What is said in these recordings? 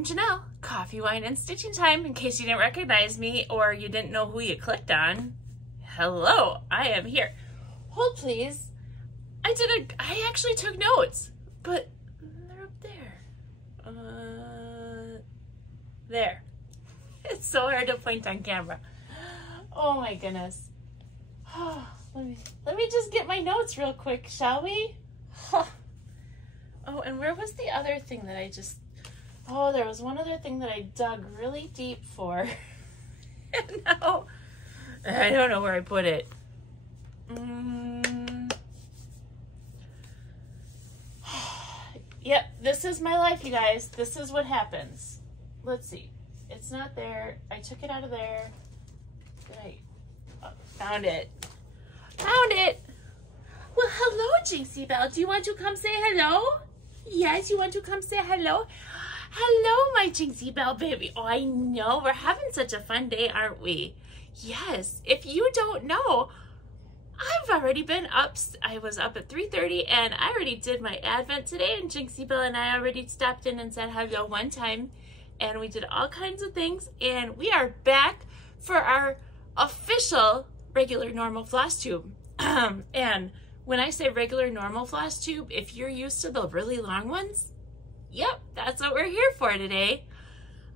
I'm Janelle, Coffee, Wine, and Stitching Time. In case you didn't recognize me or you didn't know who you clicked on, hello, I am here. Hold please. I actually took notes, but they're up there. There. It's so hard to point on camera. Oh my goodness. Oh, let me just get my notes real quick, shall we? Oh, and where was the other thing that oh, there was one other thing that I dug really deep for. And now, I don't know where I put it. Yep, this is my life, you guys. This is what happens. Let's see. It's not there. I took it out of there. Found it. Found it. Well, hello, Jinxie Belle. Do you want to come say hello? Yes, you want to come say hello? Hello, my Jinxie Belle baby. Oh, I know. We're having such a fun day, aren't we? Yes. If you don't know, I've already been up. I was up at 3:30 and I already did my Advent today, and Jinxie Belle and I already stopped in and said hello one time, and we did all kinds of things, and we are back for our official regular normal FlossTube. And when I say regular normal FlossTube, if you're used to the really long ones, yep, that's what we're here for today.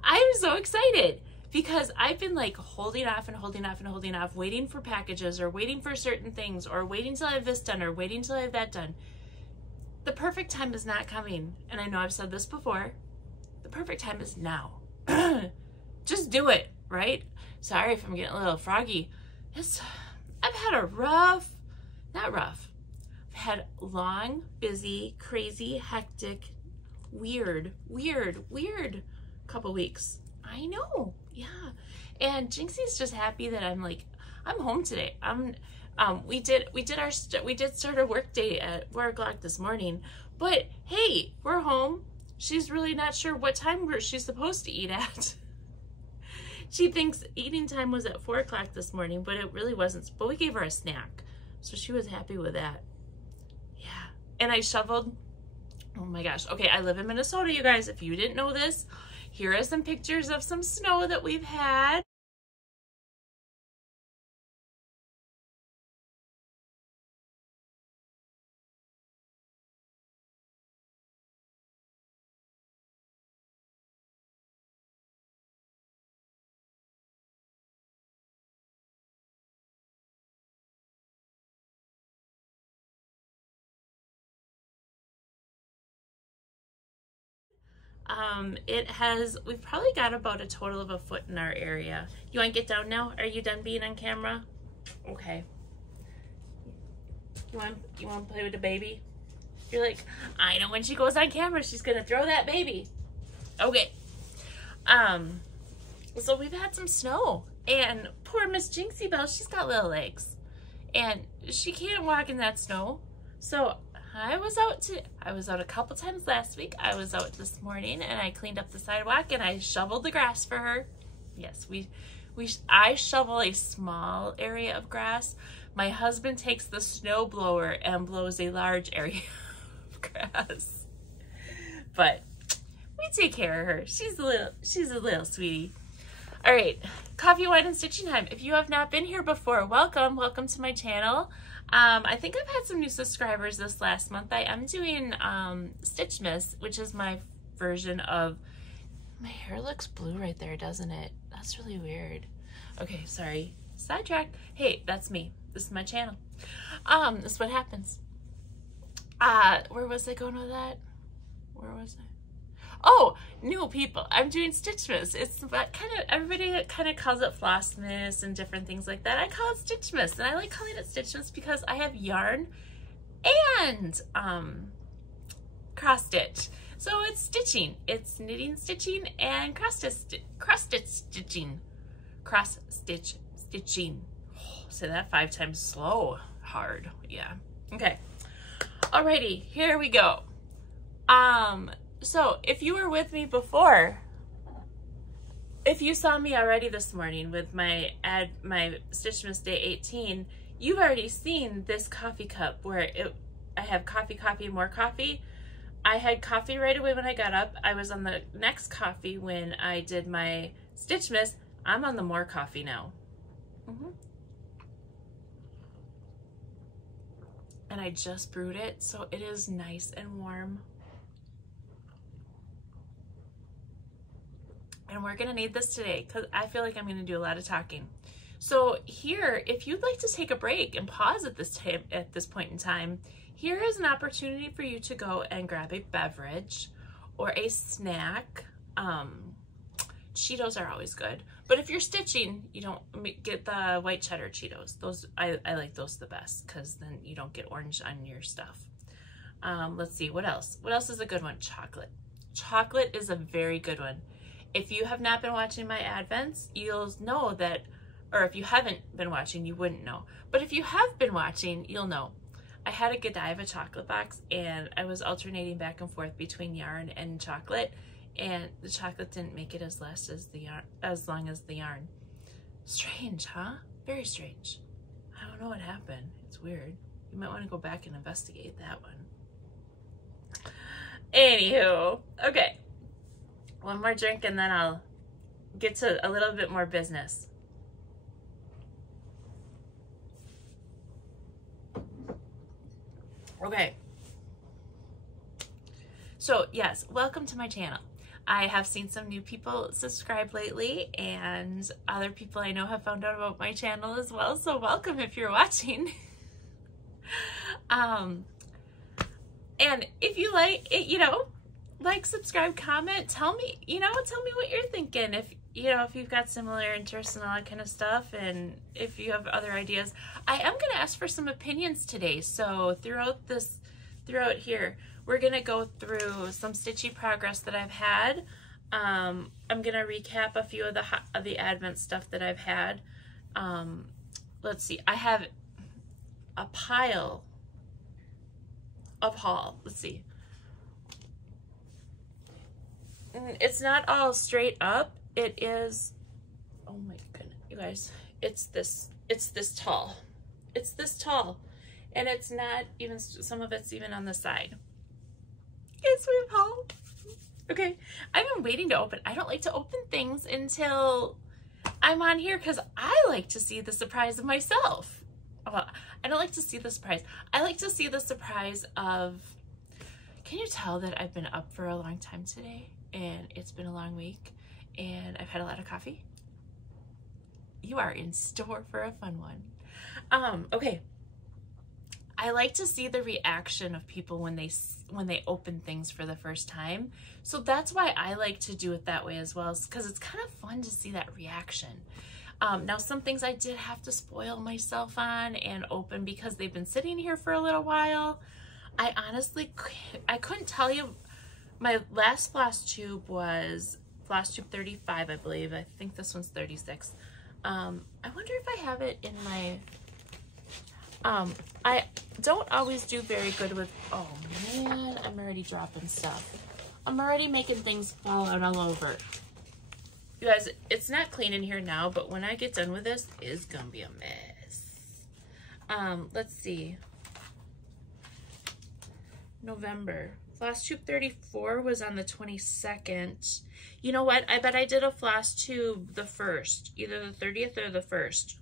I'm so excited because I've been like holding off and holding off and holding off, waiting for packages or waiting for certain things or waiting till I have this done or waiting till I have that done. The perfect time is not coming. And I know I've said this before. The perfect time is now. Just do it, right? Sorry if I'm getting a little froggy. I've had a I've had long, busy, crazy, hectic, weird couple weeks. I know, yeah. And Jinxie's just happy that I'm home today. We did start our work day at 4 o'clock this morning, but hey, we're home. She's really not sure what time she's supposed to eat at. She thinks eating time was at 4 o'clock this morning, but it really wasn't. But we gave her a snack, so she was happy with that. Yeah, and I shoveled. Oh my gosh. Okay, I live in Minnesota, you guys. If you didn't know this, here are some pictures of some snow that we've had. We've probably got about a total of a foot in our area. You want to get down now? Are you done being on camera? Okay. You want to play with the baby? You're like, I know when she goes on camera, she's going to throw that baby. Okay. So we've had some snow, and poor Miss Jinxie Belle, she's got little legs, and she can't walk in that snow. So I was out a couple times last week. I was out this morning and I cleaned up the sidewalk and I shoveled the grass for her. Yes, I shovel a small area of grass. My husband takes the snow blower and blows a large area of grass. But we take care of her. She's a little sweetie. All right, Coffee, Wine, and Stitching Time. If you have not been here before, welcome to my channel. I think I've had some new subscribers this last month. I am doing Stitchmas, which is my version of, my hair looks blue right there, doesn't it? That's really weird. Okay, sorry, sidetrack. Hey, that's me. This is my channel. This is what happens. Where was I going with that? Where was I? Oh, new people. I'm doing Stitchmas. It's everybody kind of calls it Flossmas and different things like that. I call it Stitchmas, and I like calling it Stitchmas because I have yarn and cross stitch. So it's stitching. It's knitting, stitching, and cross stitch stitching. Cross stitch stitching. Oh, say that 5 times slow. Hard. Yeah. Okay. Alrighty. Here we go. So if you were with me before, if you saw me already this morning with my Stitchmas Day 18, you've already seen this coffee cup where I have coffee, more coffee. I had coffee right away when I got up. I was on the next coffee when I did my Stitchmas. I'm on the more coffee now. And I just brewed it, so it is nice and warm. And we're gonna need this today because I feel like I'm gonna do a lot of talking. So here, if you'd like to take a break and pause at this point in time, here is an opportunity for you to go and grab a beverage or a snack. Cheetos are always good, but if you're stitching, you don't get the white cheddar Cheetos. Those I like those the best because then you don't get orange on your stuff. Let's see, what else? What else is a good one? Chocolate. Chocolate is a very good one. If you have not been watching my advents, you'll know that, or if you haven't been watching, you wouldn't know. But if you have been watching, you'll know. I had a Godiva chocolate box and I was alternating back and forth between yarn and chocolate, and the chocolate didn't make it as last as the yarn, as long as the yarn. Strange, huh? Very strange. I don't know what happened. It's weird. You might want to go back and investigate that one. Anywho, okay. One more drink and then I'll get to a little bit more business. Okay. So yes, welcome to my channel. I have seen some new people subscribe lately, and other people I know have found out about my channel as well, so welcome if you're watching. And if you like it, you know, like, subscribe, comment, tell me what you're thinking. If you've got similar interests and all that kind of stuff, and if you have other ideas. I am going to ask for some opinions today, so throughout here, we're going to go through some stitchy progress that I've had. I'm going to recap a few of the Advent stuff that I've had. Let's see, I have a pile of haul. Let's see. It's not all straight up. It is, oh my goodness, you guys, it's this tall. It's this tall. And it's not even, some of it's even on the side. It's my haul. Okay, I've been waiting to open. I don't like to open things until I'm on here because I like to see the surprise of myself. Well, I don't like to see the surprise. I like to see the surprise of, can you tell that I've been up for a long time today? And it's been a long week and I've had a lot of coffee. You are in store for a fun one. Okay. I like to see the reaction of people when they open things for the first time. So that's why I like to do it that way as well, because it's kind of fun to see that reaction. Now, some things I did have to spoil myself on and open because they've been sitting here for a little while. I honestly, I couldn't tell you. My last FlossTube was FlossTube 35, I believe. I think this one's 36. I wonder if I have it in my... I don't always do very good with... Oh, man, I'm already dropping stuff. I'm already making things fall out all over. You guys, it's not clean in here now, but when I get done with this, it's gonna be a mess. Let's see. November. FlossTube 34 was on the 22nd. You know what? I bet I did a FlossTube the 1st, either the 30th or the 1st,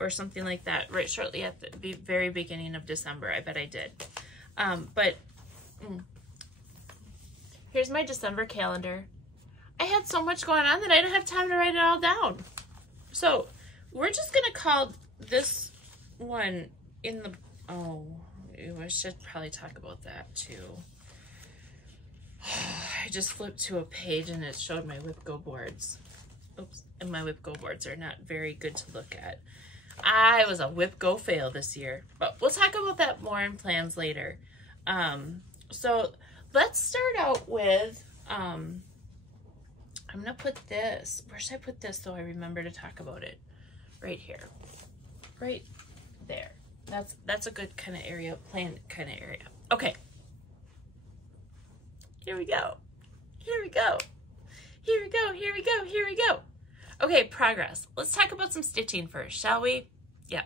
or something like that, right shortly at the very beginning of December. I bet I did. Here's my December calendar. I had so much going on that I didn't have time to write it all down. So we're just gonna call this one in the, oh, I should probably talk about that too. I just flipped to a page and it showed my whip go boards. Oops, and my whip go boards are not very good to look at. I was a whip go fail this year, but we'll talk about that more in plans later. So let's start out with, I'm gonna put this, where should I put this so I remember to talk about it? Right here, right there. That's a good kind of area, plan kind of area. Okay. Here we go. Here we go. Here we go. Here we go. Here we go. Okay, progress. Let's talk about some stitching first, shall we? Yeah.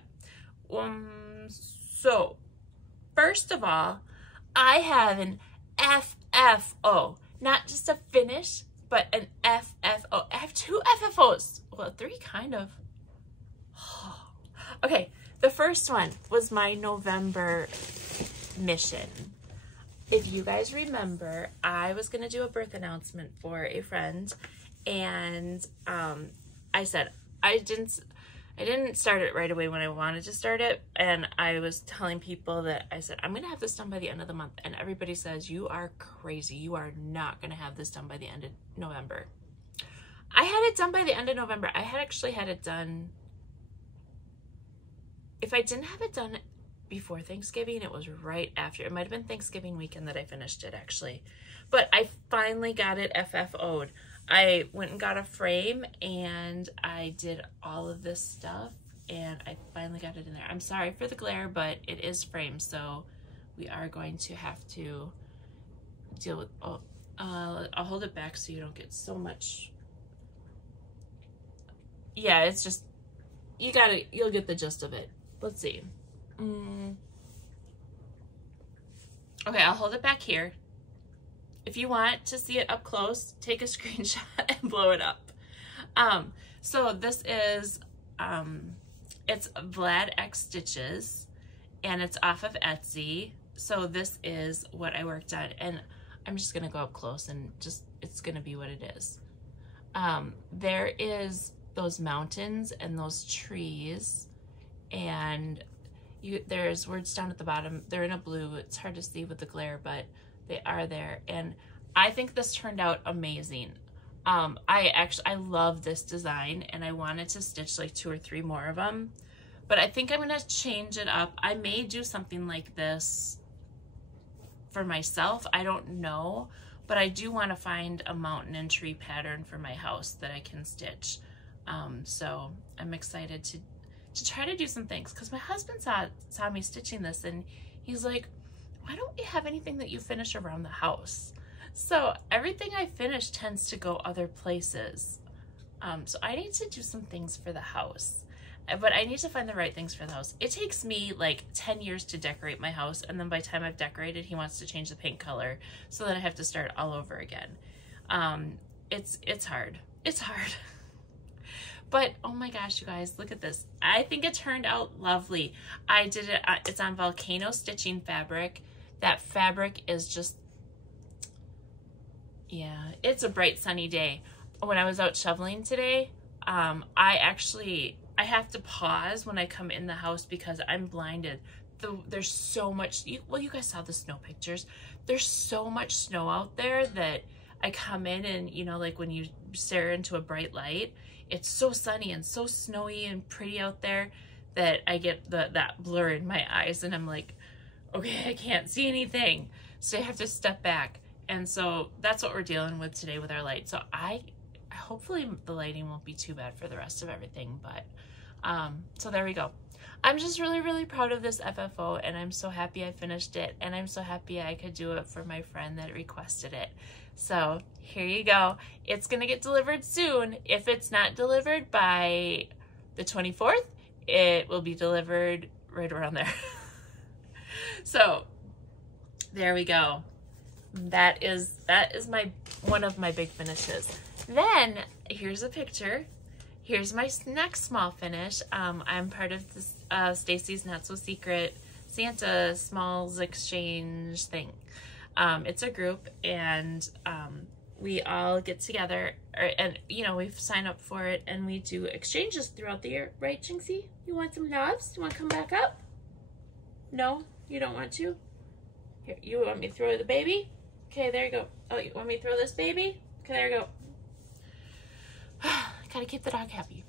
So, first of all, I have an FFO. Not just a finish, but an FFO. I have 2 FFOs. Well, 3 kind of. Okay, the first one was my November mission. If you guys remember, I was going to do a birth announcement for a friend, and I said I didn't start it right away when I wanted to start it, and I was telling people that I said, I'm going to have this done by the end of the month, and everybody says, you are crazy. You are not going to have this done by the end of November. I had it done by the end of November. I had actually had it done, if I didn't have it done before Thanksgiving, it was right after. It might have been Thanksgiving weekend that I finished it, actually. But I finally got it FFO'd. I went and got a frame, and I did all of this stuff, and I finally got it in there. I'm sorry for the glare, but it is framed, so we are going to have to deal with, I'll hold it back so you don't get so much. Yeah, it's just, you'll get the gist of it. Let's see. Okay, I'll hold it back here. If you want to see it up close, take a screenshot and blow it up. So this is, it's Vlad X Stitches, and it's off of Etsy. So this is what I worked on, and I'm just gonna go up close and just, it's gonna be what it is. There is those mountains and those trees, and there's words down at the bottom. They're in a blue. It's hard to see with the glare, but they are there. And I think this turned out amazing. I love this design, and I wanted to stitch like 2 or 3 more of them, but I think I'm gonna change it up. I may do something like this for myself. I don't know, but I do want to find a mountain and tree pattern for my house that I can stitch. So I'm excited to try to do some things, because my husband saw me stitching this, and he's like, why don't you have anything that you finish around the house? So everything I finish tends to go other places. So I need to do some things for the house, but I need to find the right things for the house. It takes me like 10 years to decorate my house, and then by the time I've decorated, he wants to change the paint color, so then I have to start all over again. It's hard. It's hard. But oh my gosh, you guys, look at this. I think it turned out lovely. I did it, it's on Volcano Stitching fabric. That fabric is just, yeah, it's a bright sunny day. When I was out shoveling today, I have to pause when I come in the house because I'm blinded. There's so much, well, you guys saw the snow pictures. There's so much snow out there that I come in, and you know, like when you stare into a bright light, it's so sunny and so snowy and pretty out there that I get that blur in my eyes, and I'm like, okay, I can't see anything. So I have to step back. And so that's what we're dealing with today with our light. So hopefully the lighting won't be too bad for the rest of everything, but so there we go. I'm just really, really proud of this FFO, and I'm so happy I finished it, and I'm so happy I could do it for my friend that requested it. So here you go. It's gonna get delivered soon. If it's not delivered by the 24th, it will be delivered right around there. So there we go. That is one of my big finishes. Then here's a picture. Here's my next small finish. I'm part of this Stacy's Not So Secret Santa Smalls Exchange thing. It's a group, and we all get together, and you know, we sign up for it, and we do exchanges throughout the year, right, Jinxie? You want some loves? You want to come back up? No, you don't want to? Here, you want me to throw the baby? Okay, there you go. Oh, you want me to throw this baby? Okay, there you go. Gotta keep the dog happy.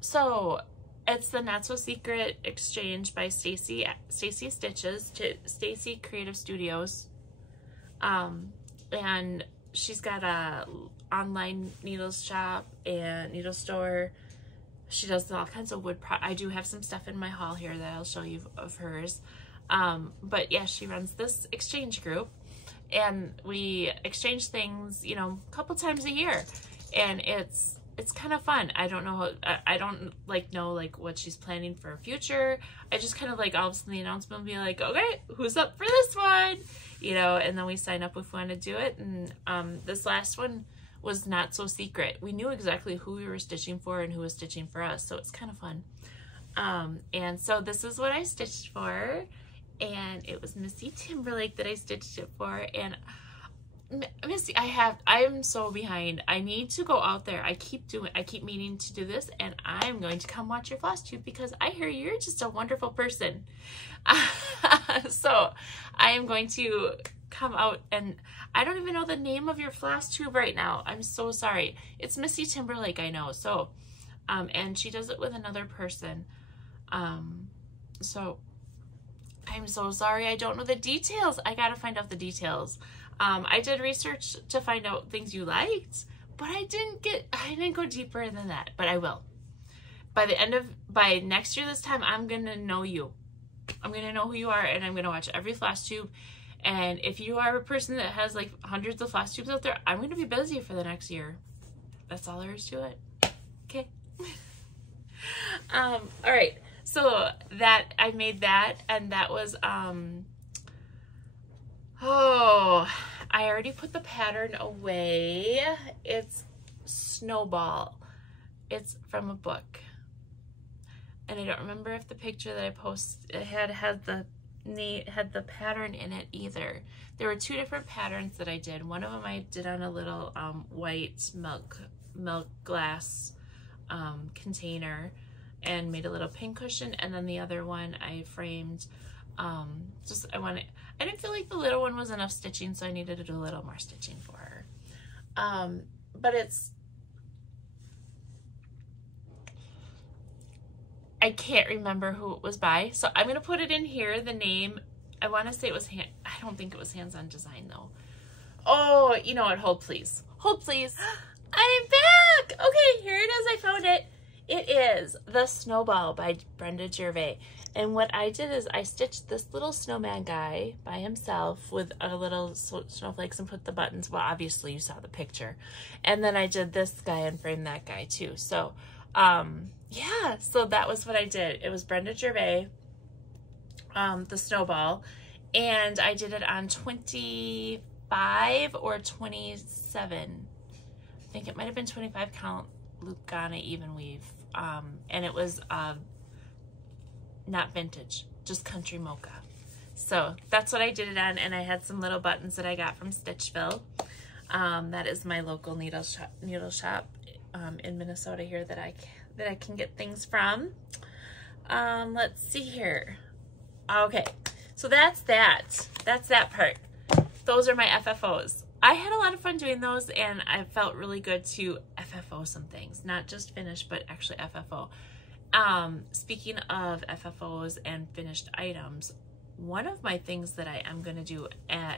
So it's the Not So Secret Exchange by Stacy Stitches to Stacy Creative Studios. And she's got a online needles shop and needle store. She does all kinds of wood I do have some stuff in my haul here that I'll show you of hers. But yeah, she runs this exchange group, and we exchange things, you know, a couple times a year. And it's it's kind of fun. I don't know, I don't like know like what she's planning for her future. I just kind of like all of a sudden the announcement will be like, okay, who's up for this one? You know, and then we sign up if we want to do it. And this last one was not so secret. We knew exactly who we were stitching for and who was stitching for us, so it's kind of fun. And so this is what I stitched for, and it was Missy Timberlake that I stitched it for. And Missy, I'm so behind. I need to go out there. I keep meaning to do this, and I'm going to come watch your FlossTube because I hear you're just a wonderful person. So I am going to come out, and I don't even know the name of your FlossTube right now. I'm so sorry. It's Missy Timberlake, I know. So, and she does it with another person. So I'm so sorry. I don't know the details. I got to find out the details. I did research to find out things you liked, but I didn't go deeper than that, but I will. By next year this time, I'm going to know you. I'm going to know who you are, and I'm going to watch every FlossTube. And if you are a person that has like hundreds of FlossTubes out there, I'm going to be busy for the next year. That's all there is to it. Okay. All right. So that I made that, and that was, oh, I already put the pattern away. It's Snowball. It's from a book. And I don't remember if the picture that I posted had the pattern in it either. There were two different patterns that I did. One of them I did on a little white milk glass container and made a little pincushion, and then the other one I framed. I didn't feel like the little one was enough stitching, so I needed to do a little more stitching for her. But I can't remember who it was by, so I'm gonna put it in here. The name, I want to say it was I don't think it was Hands On Design though. Oh, you know what? Hold please. Hold please. I'm back. Okay, here it is. I found it. It is The Snowball by Brenda Gervais. And what I did is I stitched this little snowman guy by himself with a little snowflakes and put the buttons. Well, obviously you saw the picture. And then I did this guy and framed that guy too. So, yeah, so that was what I did. It was Brenda Gervais, The Snowball. And I did it on 25 or 27. I think it might have been 25 count Lugana even weave. And it was not vintage, just country mocha. So that's what I did it on, and I had some little buttons that I got from Stitchville. That is my local needle shop in Minnesota here that I can get things from. Let's see here. Okay, so that's that part. Those are my FFOs. I had a lot of fun doing those, and I felt really good to FFO some things, not just finish, but actually FFO. Speaking of FFOs and finished items, one of my things that I am going to do, and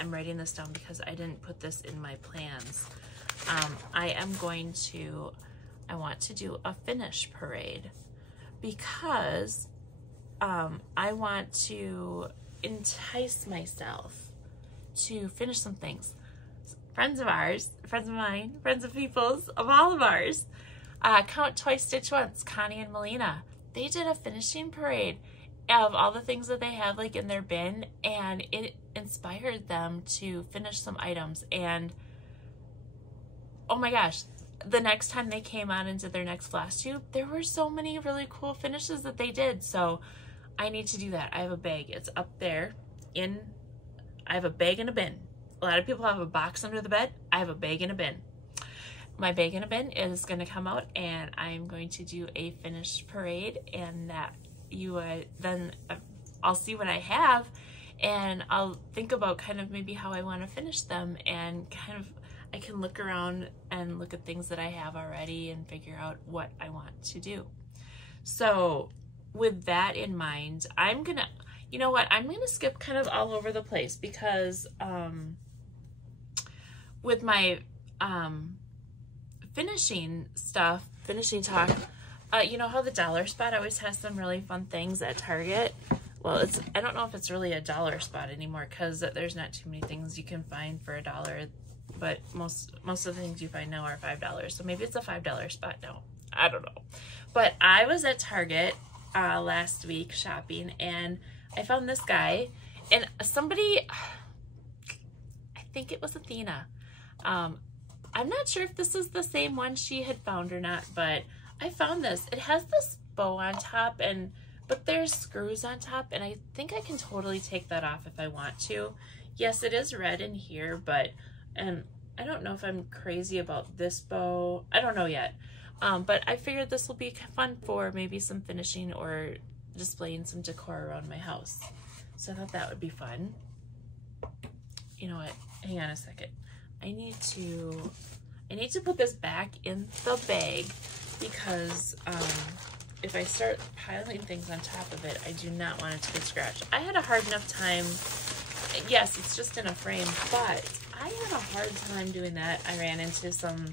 I'm writing this down because I didn't put this in my plans, I want to do a finish parade because I want to entice myself to finish some things. Friends of ours, friends of mine, friends of people's, of all of ours, Count Twice Stitch Once, Connie and Melina, they did a finishing parade of all the things that they have like in their bin, and it inspired them to finish some items. And oh my gosh, the next time they came out and did their next FlossTube, there were so many really cool finishes that they did. So I need to do that. I have a bag. It's up there I have a bag and a bin. A lot of people have a box under the bed. I have a bag and a bin. My bag and a bin is going to come out, and I'm going to do a finish parade, and that then I'll see what I have, and I'll think about kind of maybe how I want to finish them, and kind of I can look around and look at things that I have already and figure out what I want to do. So with that in mind, I'm gonna, you know what, I'm gonna skip kind of all over the place because with my finishing talk, you know how the dollar spot always has some really fun things at Target? well, I don't know if it's really a dollar spot anymore because there's not too many things you can find for $1, but most of the things you find now are $5. So maybe it's a $5 spot now. I don't know. But I was at Target last week shopping, and I found this guy, and somebody, I think it was Athena. I'm not sure if this is the same one she had found or not, but I found this. It has this bow on top, but there's screws on top, and I think I can totally take that off if I want to. Yes, it is red in here, but I don't know if I'm crazy about this bow. I don't know yet. But I figured this will be fun for maybe some finishing or displaying some decor around my house. So I thought that would be fun. You know what? Hang on a second. I need to put this back in the bag because if I start piling things on top of it, I do not want it to get scratched. I had a hard enough time. Yes, it's just in a frame, but I had a hard time doing that. I ran into some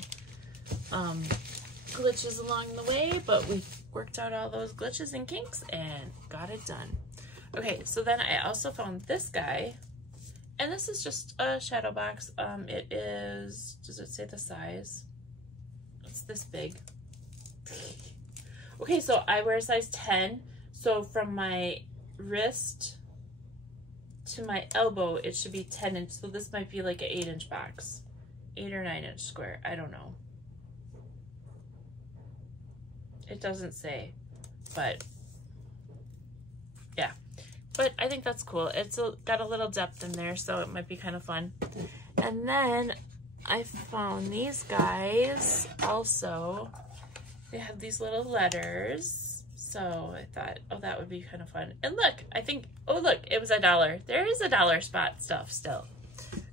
glitches along the way, but we worked out all those glitches and kinks and got it done. Okay, so then I also found this guy, and this is just a shadow box. It is, does it say the size? It's this big. Okay, so I wear a size 10, so from my wrist to my elbow, it should be 10 inch, so this might be like an 8-inch box. 8 or 9 inch square, I don't know. It doesn't say, but yeah. But I think that's cool. It's got a little depth in there, so it might be kind of fun. And then I found these guys also. They have these little letters. So I thought, oh, that would be kind of fun. And look, I think, oh, look, it was $1. There is $1 spot stuff still.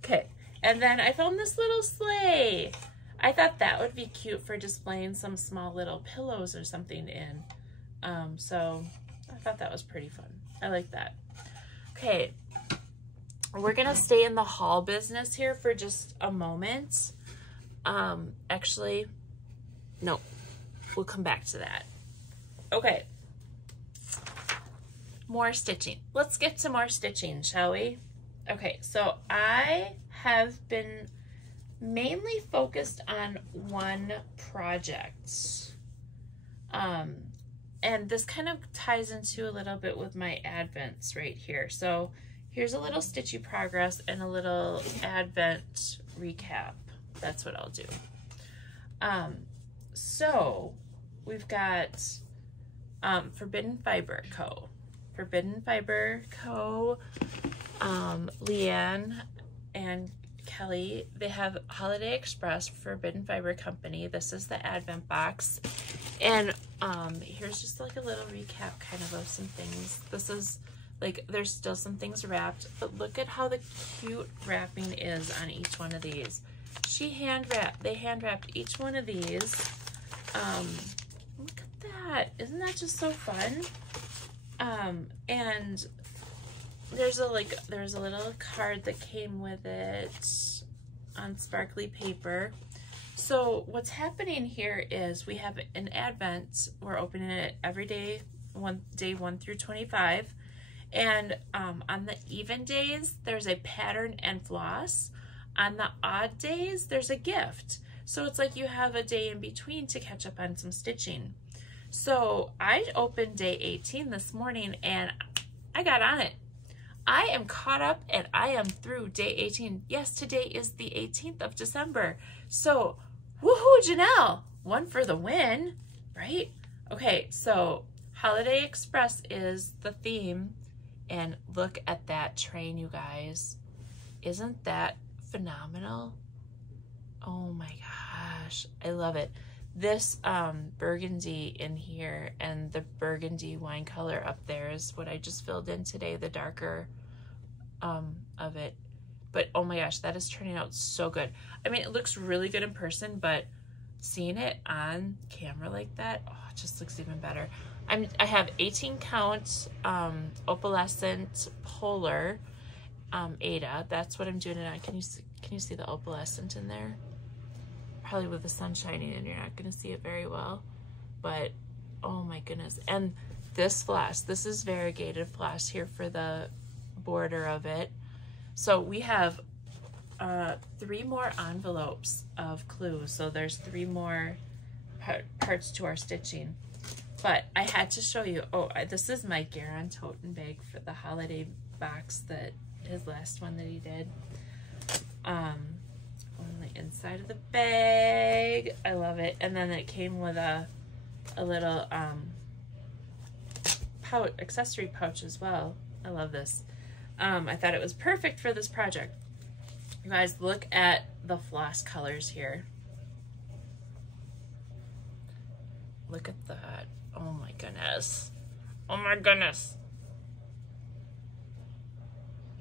Okay. And then I found this little sleigh. I thought that would be cute for displaying some small little pillows or something in. So I thought that was pretty fun. I like that. Okay, we're gonna stay in the haul business here for just a moment. Actually, no, we'll come back to that. Okay, more stitching. Let's get to more stitching, shall we? Okay, so I have been mainly focused on one project. And this kind of ties into a little bit with my Advents right here. So here's a little stitchy progress and a little Advent recap. That's what I'll do. So we've got Forbidden Fiber Co. Forbidden Fiber Co. Leanne and Kelly, they have Holiday Express Forbidden Fiber Company. This is the Advent box. And here's just like a little recap kind of some things. This is like, there's still some things wrapped, but look at how the cute wrapping is on each one of these. They hand wrapped each one of these. Look at that. Isn't that just so fun? And there's a little card that came with it on sparkly paper. So what's happening here is we have an Advent. We're opening it every day, day 1 through 25. And on the even days, there's a pattern and floss. On the odd days, there's a gift. So it's like you have a day in between to catch up on some stitching. So I opened day 18 this morning and I got on it. I am caught up and I am through day 18. Yes, today is the 18th of December. So, woohoo, Janelle, one for the win, right? Okay, so Holiday Express is the theme. And look at that train, you guys. Isn't that phenomenal? Oh my gosh, I love it. This burgundy in here and the burgundy wine color up there is what I just filled in today, the darker of it. But oh my gosh, that is turning out so good. I mean, it looks really good in person, but seeing it on camera like that, oh, it just looks even better. I have 18 count opalescent polar Ada. That's what I'm doing it on. Can you see the opalescent in there? Probably with the sun shining in, you're not going to see it very well, but oh my goodness. And this floss. This is variegated floss here for the border of it. So we have 3 more envelopes of clues. So there's 3 more parts to our stitching. But I had to show you, this is my Garon toten bag for the holiday box, that his last one that he did. On the inside of the bag, I love it. And then it came with a little pouch, accessory pouch as well. I love this. I thought it was perfect for this project. You guys, look at the floss colors here. Look at that. Oh my goodness. Oh my goodness.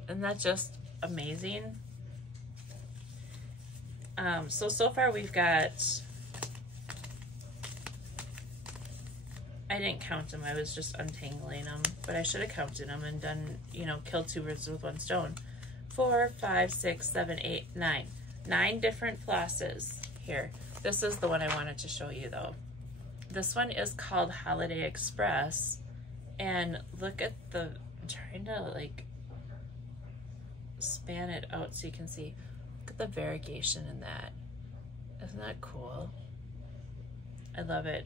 Isn't that just amazing? So far we've got, I didn't count them, I was just untangling them, but I should have counted them and done, you know, killed 2 birds with 1 stone. 4, 5, 6, 7, 8, 9. 9 different flosses here. This is the one I wanted to show you though. This one is called Holiday Express, and look at the, I'm trying to like span it out so you can see. Look at the variegation in that. Isn't that cool? I love it.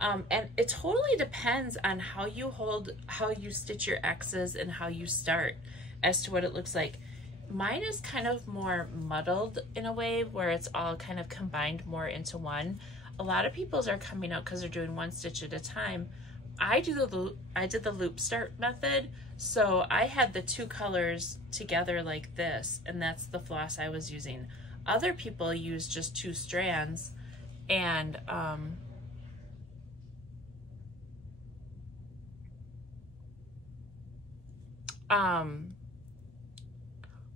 And it totally depends on how you stitch your X's and how you start as to what it looks like. Mine is kind of more muddled in a way where it's all kind of combined more into one. A lot of people's are coming out because they're doing 1 stitch at a time. I did the loop start method, so I had the 2 colors together like this, and that's the floss I was using. Other people use just 2 strands, and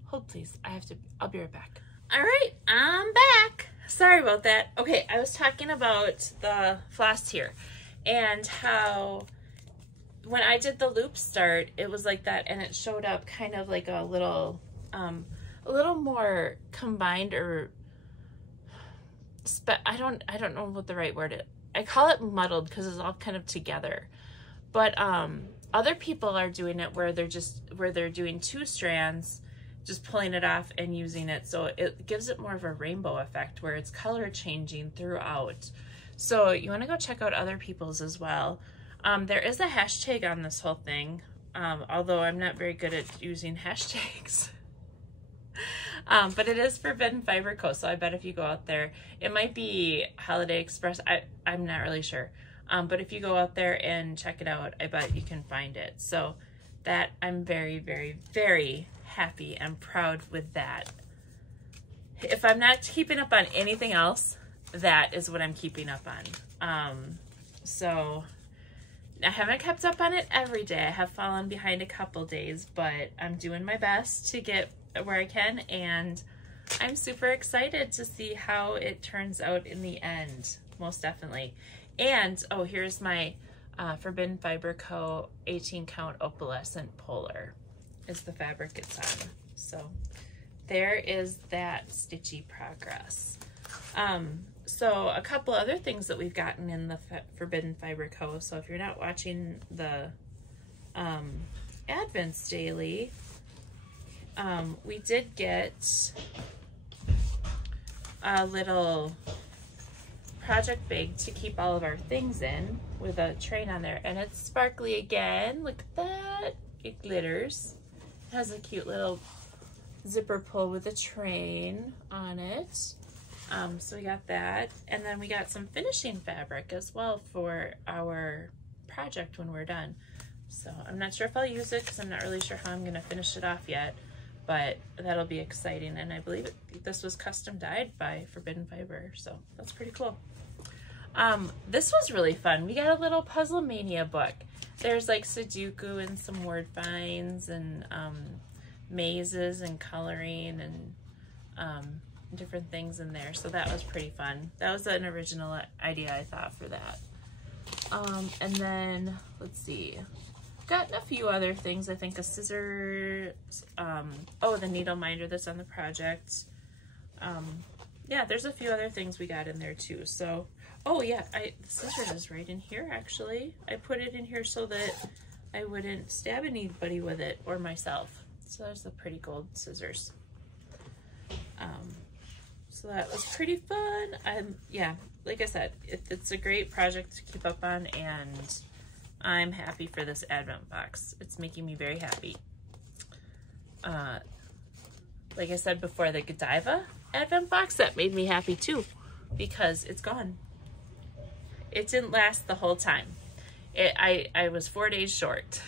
hold please, I'll be right back. All right, I'm back. Sorry about that. Okay, I was talking about the floss here and how when I did the loop start, it was like that, and it showed up kind of like a little more combined, or I don't know what the right word is. I call it muddled because it's all kind of together. But other people are doing it where they're doing 2 strands, just pulling it off and using it, so it gives it more of a rainbow effect where it's color changing throughout. So you want to go check out other people's as well. There is a hashtag on this whole thing, although I'm not very good at using hashtags. But it is Forbidden Fiber Co. So I bet if you go out there, it might be Holiday Express. I'm not really sure. But if you go out there and check it out, I bet you can find it. So that I'm very, very, very happy and proud with that. If I'm not keeping up on anything else, that is what I'm keeping up on. So I haven't kept up on it every day. I have fallen behind a couple days, but I'm doing my best to get where I can, and I'm super excited to see how it turns out in the end, most definitely. And oh, here's my Forbidden Fiber Co. 18 count opalescent polar is the fabric it's on. So there is that stitchy progress. So a couple other things that we've gotten in the Forbidden Fiber Co. So if you're not watching the Advents Daily, we did get a little project bag to keep all of our things in with a train on there, and it's sparkly again. Look at that, it glitters. It has a cute little zipper pull with a train on it. So we got that, and then we got some finishing fabric as well for our project when we're done. So I'm not sure if I'll use it because I'm not really sure how I'm gonna finish it off yet, but that'll be exciting. And I believe this was custom dyed by Forbidden Fiber, so that's pretty cool. This was really fun. We got a little Puzzle Mania book. There's like Sudoku and some word finds and mazes and coloring and different things in there. So that was pretty fun. That was an original idea I thought for that. And then let's see. Gotten a few other things. I think a scissors, oh, the needle minder that's on the project. Yeah, there's a few other things we got in there too. So Oh yeah, the scissors is right in here actually. I put it in here so that I wouldn't stab anybody with it or myself. So there's the pretty gold scissors. So that was pretty fun. Yeah, like I said, it's a great project to keep up on, and I'm happy for this advent box. It's making me very happy. Like I said before, the Godiva advent box, that made me happy too, because it's gone. It didn't last the whole time. I was 4 days short.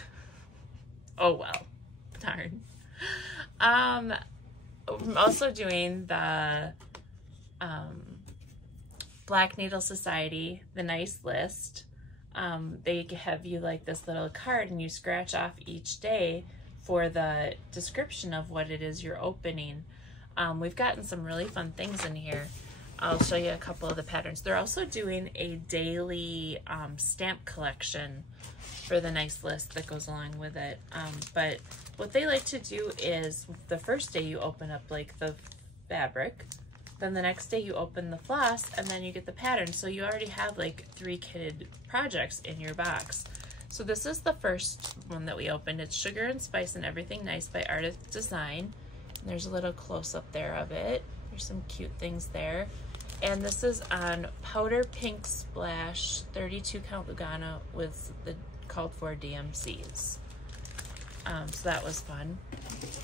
Oh well, darn. I'm also doing the Black Needle Society, the nice list. They have you like this little card, and you scratch off each day for the description of what it is you're opening. We've gotten some really fun things in here. I'll show you a couple of the patterns. They're also doing a daily stamp collection for the nice list that goes along with it. But what they like to do is the first day you open up like the fabric, then the next day you open the floss, and then you get the pattern. So you already have like 3 kitted projects in your box. So this is the first one that we opened. It's Sugar and Spice and Everything Nice by Artist Design. And there's a little close-up there of it. There's some cute things there. And this is on Powder Pink Splash 32 count Lugana with the called for DMCs. So that was fun.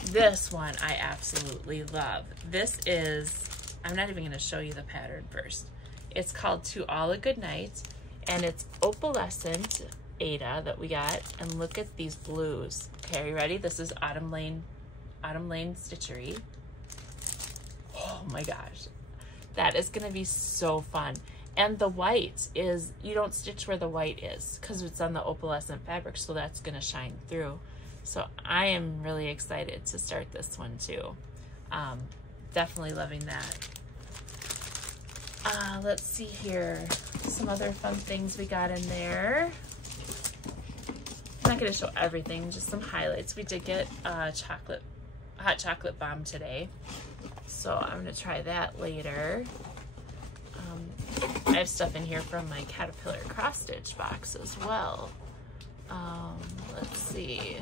This one I absolutely love. This is, I'm not even gonna show you the pattern first. It's called To All a Good Night, and it's opalescent Ada that we got. And look at these blues. Okay, are you ready? This is Autumn Lane Stitchery. Oh my gosh. That is gonna be so fun. And the white is, you don't stitch where the white is because it's on the opalescent fabric, so that's gonna shine through. So I am really excited to start this one too. Definitely loving that. Let's see here. Some other fun things we got in there. I'm not gonna show everything, just some highlights. We did get hot chocolate bomb today. So I'm gonna try that later. I have stuff in here from my Caterpillar cross stitch box as well. Let's see.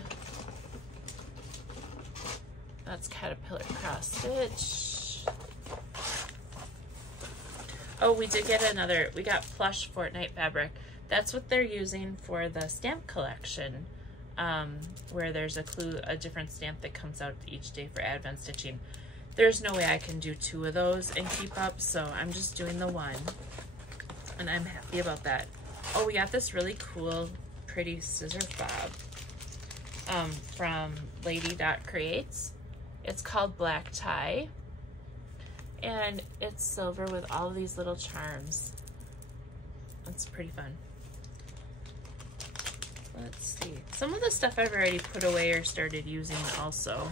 That's Caterpillar cross stitch. Oh, we did get another, we got plush Fortnite fabric. That's what they're using for the stamp collection, where there's a different stamp that comes out each day for advent stitching. There's no way I can do 2 of those and keep up, so I'm just doing the 1, and I'm happy about that. Oh, we got this really cool, pretty scissor fob from Lady.Creates. It's called Black Tie, and it's silver with all of these little charms. It's pretty fun. Let's see. Some of the stuff I've already put away or started using also.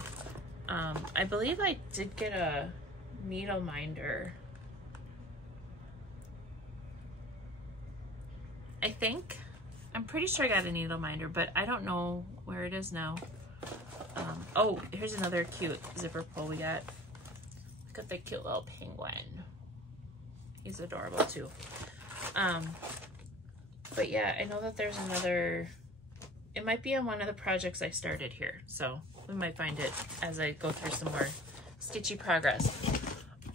I believe I did get a needle minder. I think. I'm pretty sure I got a needle minder, but I don't know where it is now. Oh, here's another cute zipper pull we got. Look at the cute little penguin. He's adorable too. But yeah, I know that there's another, it might be on one of the projects I started here, so we might find it as I go through some more stitchy progress.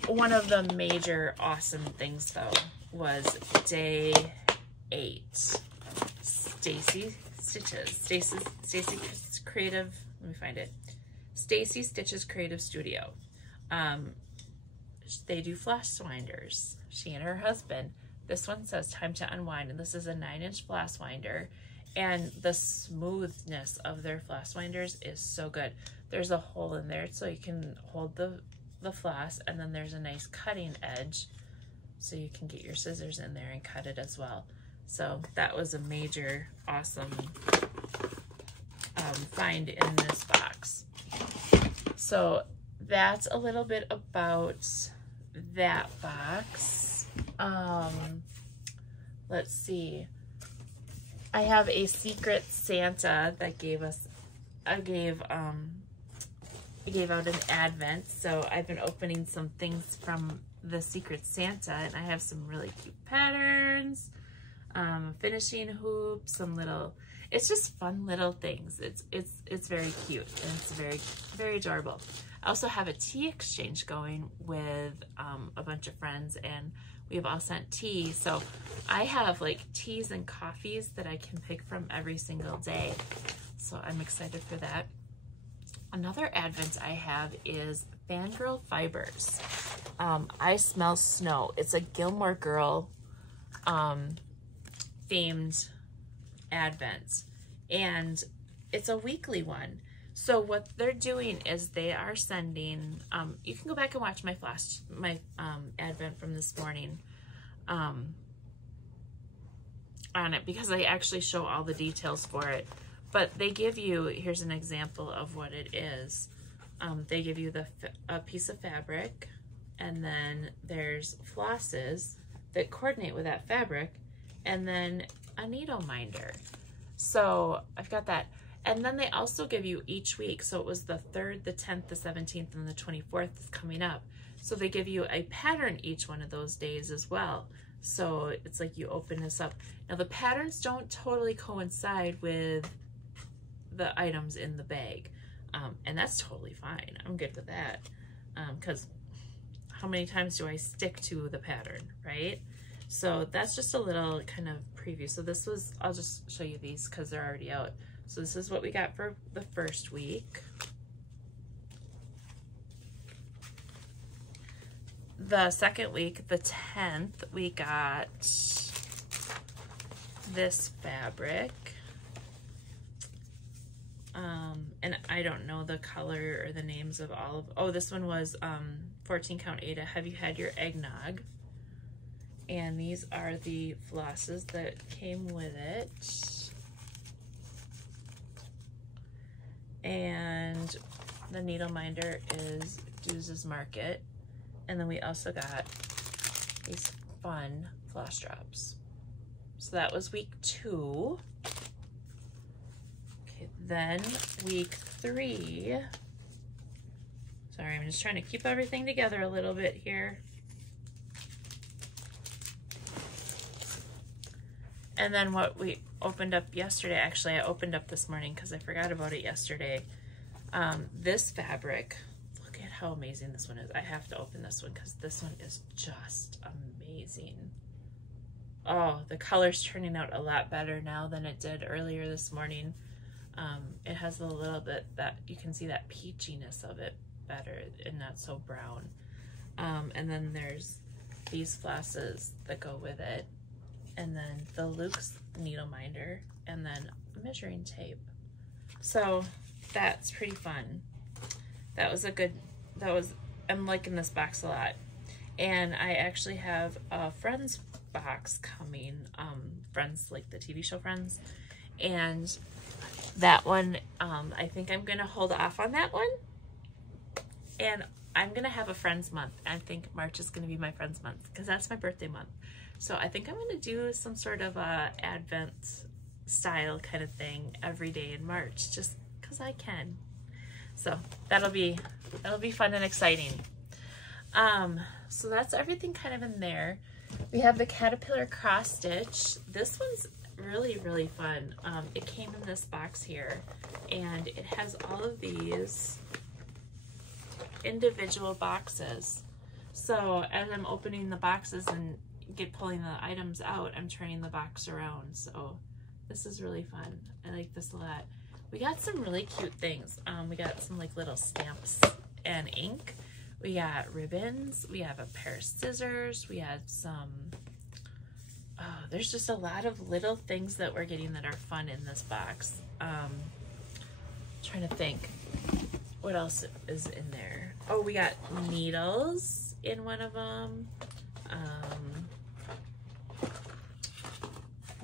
One of the major awesome things though was day 8. Stacy Creative, let me find it. Stacy Stitches Creative Studio. They do floss winders, she and her husband. This one says Time to Unwind, and this is a 9-inch floss winder. And the smoothness of their floss winders is so good. There's a hole in there so you can hold the floss, and then there's a nice cutting edge so you can get your scissors in there and cut it as well. So that was a major awesome find in this box. So that's a little bit about that box. Let's see. I have a Secret Santa that gave us, I gave out an advent, so I've been opening some things from the Secret Santa, and I have some really cute patterns, finishing hoops, some little, it's just fun little things. It's very cute, and it's very adorable. I also have a tea exchange going with a bunch of friends, and we have all sent tea. So I have like teas and coffees that I can pick from every single day. So I'm excited for that. Another advent I have is Fangirl Fibers. I Smell Snow. It's a Gilmore Girl themed advent, and it's a weekly one. So what they're doing is they are sending, you can go back and watch my advent from this morning on it, because I actually show all the details for it. But they give you, here's an example of what it is. They give you a piece of fabric, and then there's flosses that coordinate with that fabric, and then a needle minder. So I've got that. And then they also give you each week, so it was the 3rd, the 10th, the 17th, and the 24th is coming up. So they give you a pattern each one of those days as well. So it's like you open this up. Now the patterns don't totally coincide with the items in the bag, and that's totally fine. I'm good with that, because how many times do I stick to the pattern, right? So that's just a little kind of preview. So this was, I'll just show you these because they're already out. So this is what we got for the first week. The second week, the 10th, we got this fabric. And I don't know the color or the names of all of, oh, this one was 14 count Ada, Have You Had Your Eggnog? And these are the flosses that came with it. And the needle minder is Dews's Market. And then we also got these fun floss drops. So that was week 2. Okay, then week 3. Sorry, I'm just trying to keep everything together a little bit here. And then what we opened up yesterday, actually I opened up this morning because I forgot about it yesterday. This fabric, look at how amazing this one is. I have to open this one because this one is just amazing. Oh, the color's turning out a lot better now than it did earlier this morning. It has a little bit that, you can see that peachiness of it better and not so brown. And then there's these flosses that go with it. And then the Luke's needle minder, and then measuring tape. So that's pretty fun. That was a good, I'm liking this box a lot. And I actually have a Friends box coming, Friends, like the TV show Friends. And that one, I think I'm gonna hold off on that one. And I'm gonna have a Friends month. I think March is gonna be my Friends month because that's my birthday month. So I think I'm gonna do some sort of a Advent style kind of thing every day in March, just because I can. So that'll be fun and exciting. So that's everything kind of in there. We have the Caterpillar cross stitch. This one's really fun. It came in this box here, and it has all of these individual boxes. So as I'm opening the boxes and pulling the items out, I'm turning the box around. So this is really fun. I like this a lot. We got some really cute things. We got some like little stamps and ink. We got ribbons. We have a pair of scissors. We had some, there's just a lot of little things that we're getting that are fun in this box. Trying to think what else is in there. Oh, we got needles in one of them.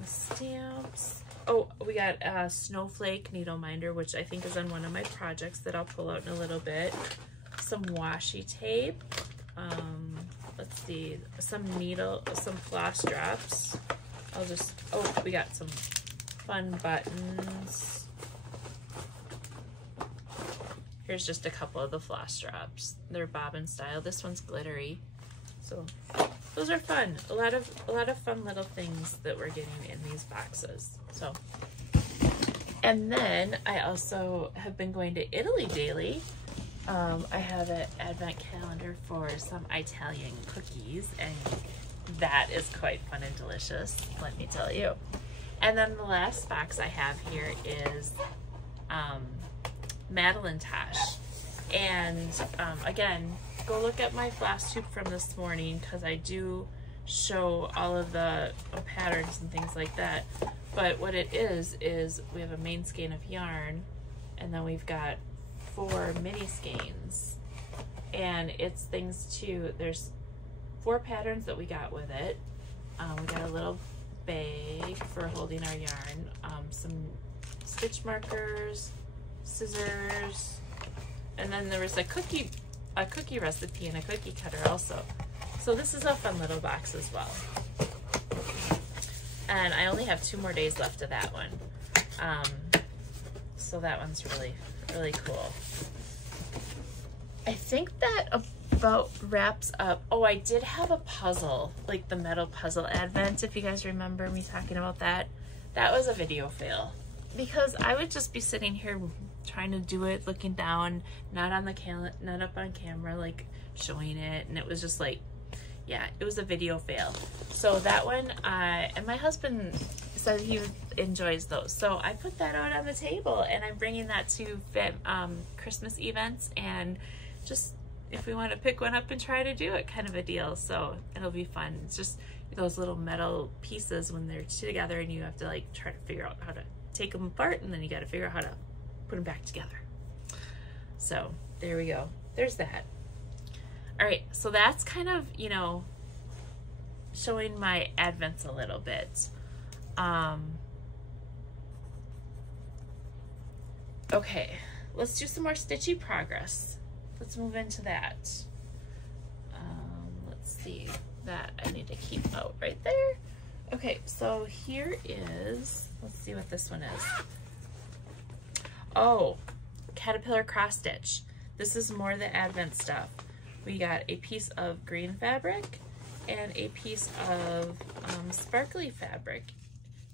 Stamps. Oh, we got a snowflake needle minder, which I think is on one of my projects that I'll pull out in a little bit. Some washi tape. Let's see, some floss drops. We got some fun buttons. Here's just a couple of the floss drops. They're bobbin style. This one's glittery. So those are fun. A lot of fun little things that we're getting in these boxes. So, and then I also have been going to Italy daily. I have an advent calendar for some Italian cookies, and that is quite fun and delicious, let me tell you. And then the last box I have here is Madeline Tosh. And again, go look at my FlossTube from this morning, because I do show all of the patterns and things like that. But what it is we have a main skein of yarn, and then we've got 4 mini skeins. And it's things to, there's 4 patterns that we got with it. We got a little bag for holding our yarn, some stitch markers, scissors, and then there was a cookie recipe and a cookie cutter also. So this is a fun little box as well. And I only have 2 more days left of that one. So that one's really cool. I think that about wraps up. Oh, I did have a puzzle, like the metal puzzle advent, if you guys remember me talking about that. That was a video fail, because I would just be sitting here trying to do it, looking down, not up on camera, like showing it, and it was just like, yeah, it was a video fail. So that one, and my husband said he enjoys those, so I put that out on the table, and I'm bringing that to Christmas events, and just if we want to pick one up and try to do it, kind of a deal. So it'll be fun. It's just those little metal pieces when they're together, and you have to like try to figure out how to take them apart, and then you got to figure out how to put them back together. So there we go. There's that. All right, so that's kind of, you know, showing my advents a little bit. Okay, let's do some more stitchy progress. Let's move into that. Let's see, that I need to keep out right there. Okay, so here is, let's see what this one is. Oh, caterpillar cross stitch. This is more the advent stuff. We got a piece of green fabric and a piece of sparkly fabric.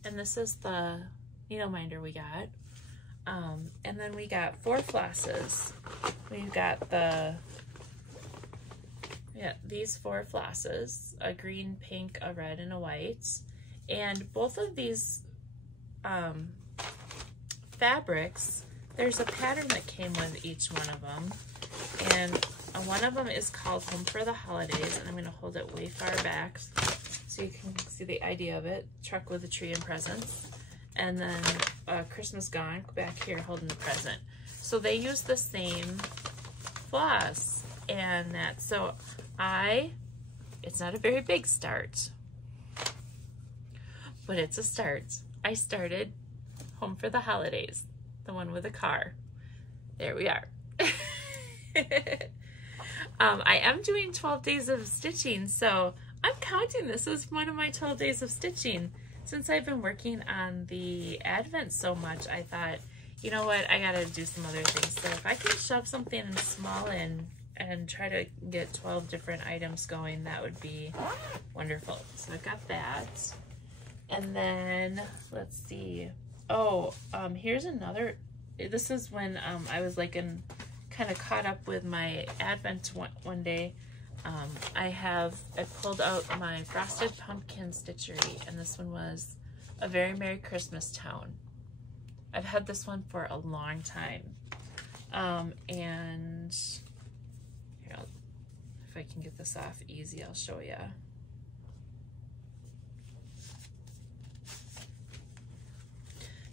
And this is the needle minder we got. And then we got 4 flosses. We've got these 4 flosses, a green, pink, a red, and a white. And both of these fabrics, there's a pattern that came with each one of them. And one of them is called Home for the Holidays, and I'm going to hold it way far back so you can see the idea of it. Truck with a tree and presents. And then Christmas Gone back here holding the present. So they use the same floss, and that, so it's not a very big start, but it's a start. I started Home for the Holidays, the one with a car. There we are. I am doing 12 days of stitching, so I'm counting this as one of my 12 days of stitching. Since I've been working on the advent so much, I thought, you know what, I gotta do some other things. So if I can shove something small in and try to get 12 different items going, that would be wonderful. So I've got that. And then, let's see. Oh, here's another. This is when I was like kind of caught up with my advent one day. I pulled out my Frosted Pumpkin Stitchery, and this one was A Very Merry Christmas Town. I've had this one for a long time. And here, if I can get this off easy, I'll show you.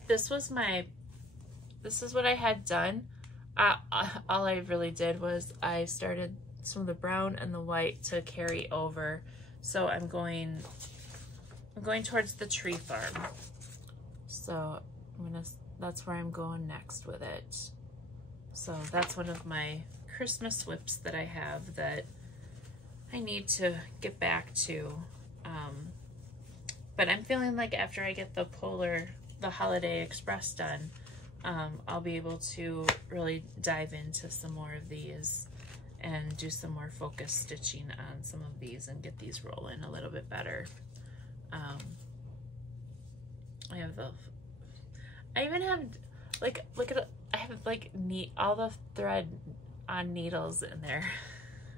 This is what I had done. All I really did was I started some of the brown and the white to carry over. So I'm going towards the tree farm. So that's where I'm going next with it. So that's one of my Christmas whips that I have that I need to get back to. But I'm feeling like after I get the Holiday Express done, I'll be able to really dive into some more of these and do some more focus stitching on some of these and get these rolling a little bit better. I even have, like, look at, I have like all the thread on needles in there.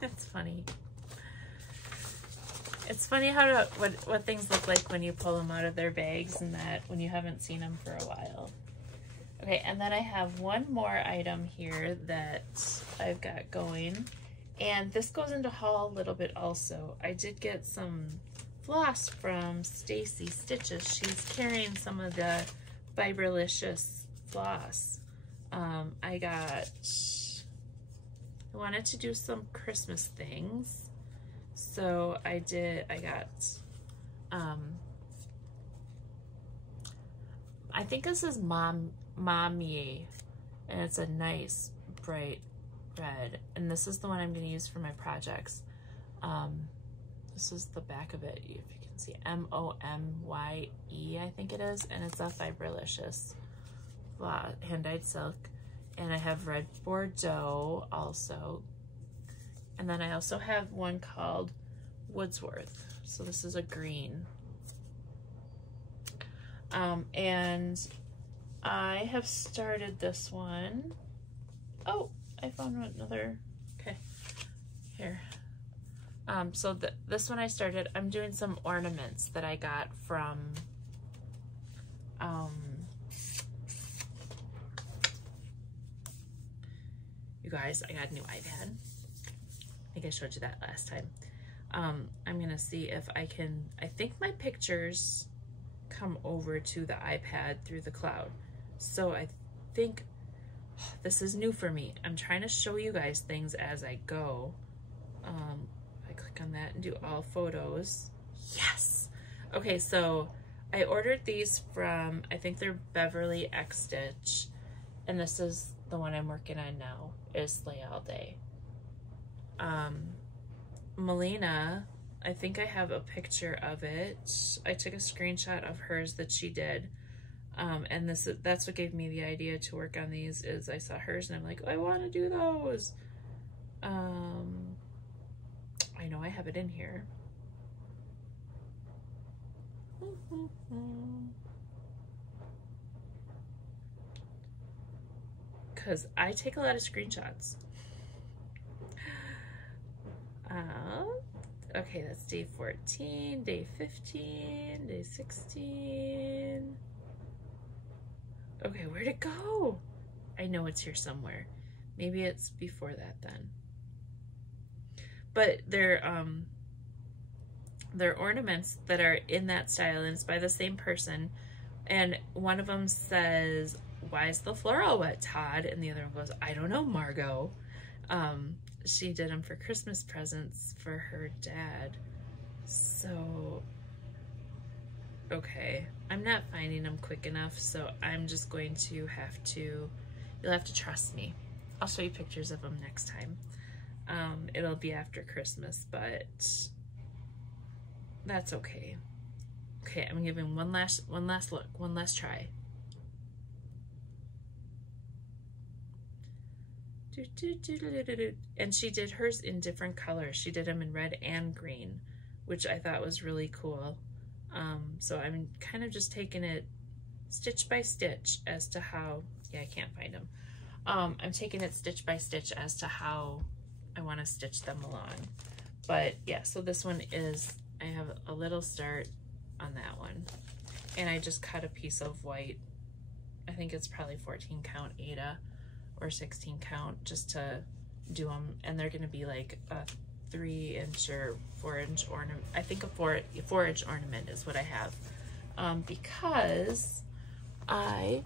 It's funny. It's funny how what things look like when you pull them out of their bags and that when you haven't seen them for a while. Okay, and then I have one more item here that I've got going, and this goes into haul a little bit also. I did get some floss from Stacy Stitches. She's carrying some of the Fiberlicious floss. I wanted to do some Christmas things, so I got I think this is Mommy, and it's a nice bright red, and this is the one I'm going to use for my projects. This is the back of it, if you can see, M-O-M-Y-E, I think it is, and it's a Fiberlicious hand-dyed silk. And I have red Bordeaux also, and then I also have one called Woodsworth, so this is a green. And I have started this one. Oh, I found another. Okay, here. So this one I started. I'm doing some ornaments that I got from you guys, I got a new iPad. I think I showed you that last time. I'm gonna see if I think my pictures come over to the iPad through the cloud. So I think this is new for me. I'm trying to show you guys things as I go. I click on that and do all photos. Yes. Okay, so I ordered these from, I think they're Beverly X Stitch, and this is the one I'm working on now, is Slay All Day. Melina, I think I have a picture of it. I took a screenshot of hers that she did. And that's what gave me the idea to work on these, is I saw hers and I'm like, oh, I want to do those. I know I have it in here. Because I take a lot of screenshots. Okay, that's day 14, day 15, day 16. Okay, where'd it go? I know it's here somewhere. Maybe it's before that then. But they're ornaments that are in that style, and it's by the same person. And one of them says, "Why is the floor all wet, Todd?" And the other one goes, "I don't know, Margot." She did them for Christmas presents for her dad. So, okay, I'm not finding them quick enough, so I'm just going to you'll have to trust me. I'll show you pictures of them next time. It'll be after Christmas, but that's okay. Okay, I'm giving one last look, one last try. And she did hers in different colors. She did them in red and green, which I thought was really cool. So I'm kind of just taking it stitch by stitch as to how, yeah, I can't find them. I'm taking it stitch by stitch as to how I want to stitch them along. But yeah, so this one is, I have a little start on that one. And I just cut a piece of white. I think it's probably 14 count Aida or 16 count, just to do them. And they're going to be like a 3-inch or 4-inch ornament. I think a 4-inch ornament is what I have. Because hi,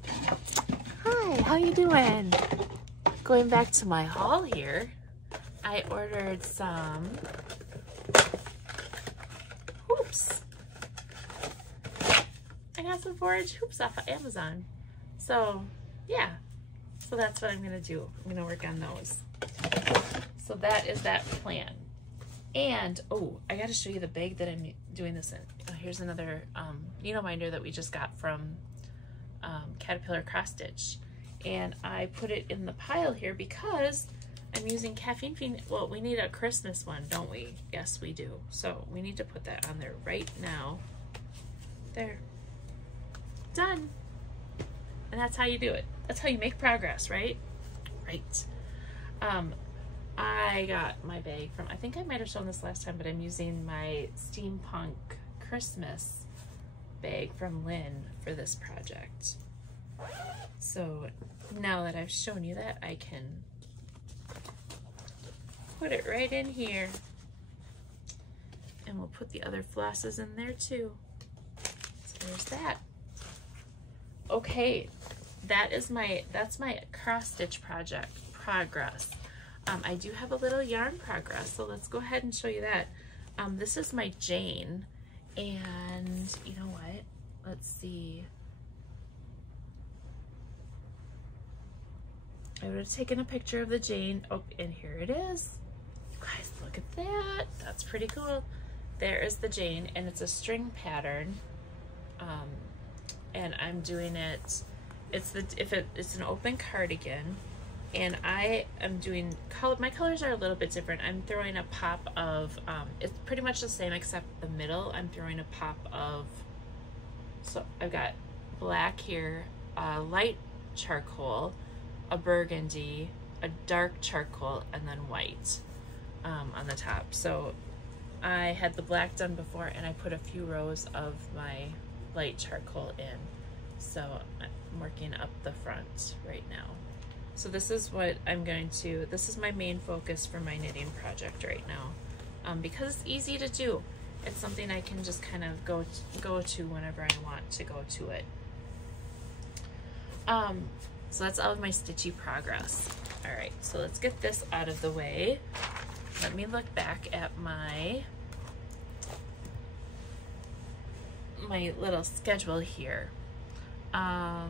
how you doing? Going back to my haul here, I ordered some hoops. I got some 4-inch hoops off of Amazon. So yeah, so that's what I'm gonna do. I'm gonna work on those. So that is that plan. And oh, I gotta show you the bag that I'm doing this in. Oh, here's another needle minder that we just got from Caterpillar Cross Stitch. And I put it in the pile here because I'm using Caffeine Fiend. Well, we need a Christmas one, don't we? Yes, we do. So we need to put that on there right now. There. Done. And that's how you do it. That's how you make progress, right? Right. I got my bag from, I think I might have shown this last time, but I'm using my Steampunk Christmas bag from Lynn for this project. So now that I've shown you that, I can put it right in here. And we'll put the other flosses in there too. So there's that. Okay, that's my cross stitch project progress. I do have a little yarn progress, so let's go ahead and show you that. This is my Jane, and you know what? Let's see. I would have taken a picture of the Jane. Oh, and here it is. You guys, look at that. That's pretty cool. There is the Jane, and it's a string pattern. And I'm doing it. It's an open cardigan, and I am doing my colors are a little bit different. I'm throwing a pop of it's pretty much the same except the middle. I'm throwing a pop of, so I've got black here, light charcoal, a burgundy, a dark charcoal, and then white on the top. So I had the black done before, and I put a few rows of my light charcoal in. So I'm working up the front right now. So this is what I'm going to, this is my main focus for my knitting project right now. Because it's easy to do. It's something I can just kind of go to whenever I want to go to it. So that's all of my stitchy progress. All right, so let's get this out of the way. Let me look back at my little schedule here. All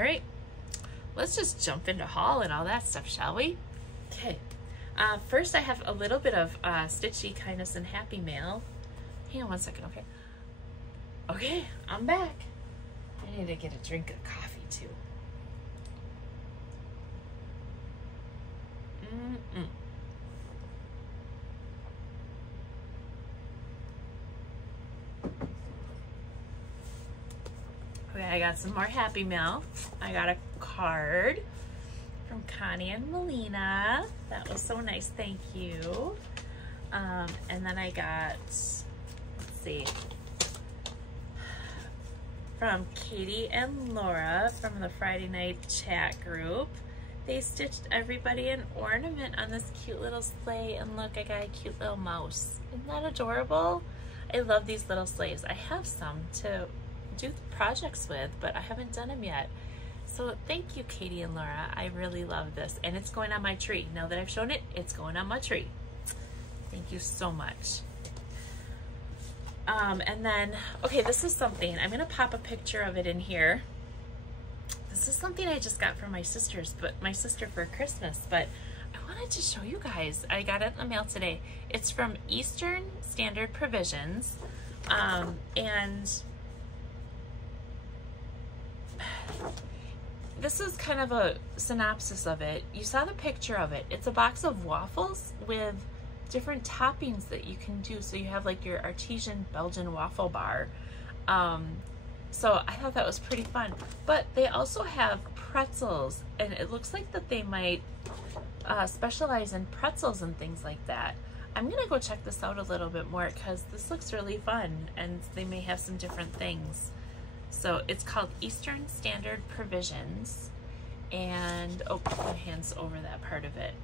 right, let's just jump into haul and all that stuff, shall we? Okay. First, I have a little bit of stitchy kindness and happy mail. Hang on one second, okay? Okay, I'm back. I need to get a drink of coffee too. Okay, I got some more happy mail. I got a card from Connie and Melina. That was so nice, thank you. And then I got, let's see, from Katie and Laura from the Friday night chat group. They stitched everybody an ornament on this cute little sleigh, and look, I got a cute little mouse. Isn't that adorable? I love these little sleighs. I have some to do projects with, but I haven't done them yet. So thank you, Katie and Laura. I really love this, and it's going on my tree. Now that I've shown it, it's going on my tree. Thank you so much. And then, okay, this is something, I'm gonna pop a picture of it in here. This is something I just got from my sister for Christmas, but I wanted to show you guys. I got it in the mail today. It's from Eastern Standard Provisions, and this is kind of a synopsis of it. You saw the picture of it. It's a box of waffles with different toppings that you can do. So you have like your artesian Belgian waffle bar. So I thought that was pretty fun. But they also have pretzels, and it looks like that they might specialize in pretzels and things like that. I'm gonna go check this out a little bit more because this looks really fun, and they may have some different things. So it's called Eastern Standard Provisions, and oh, my hand's over that part of it.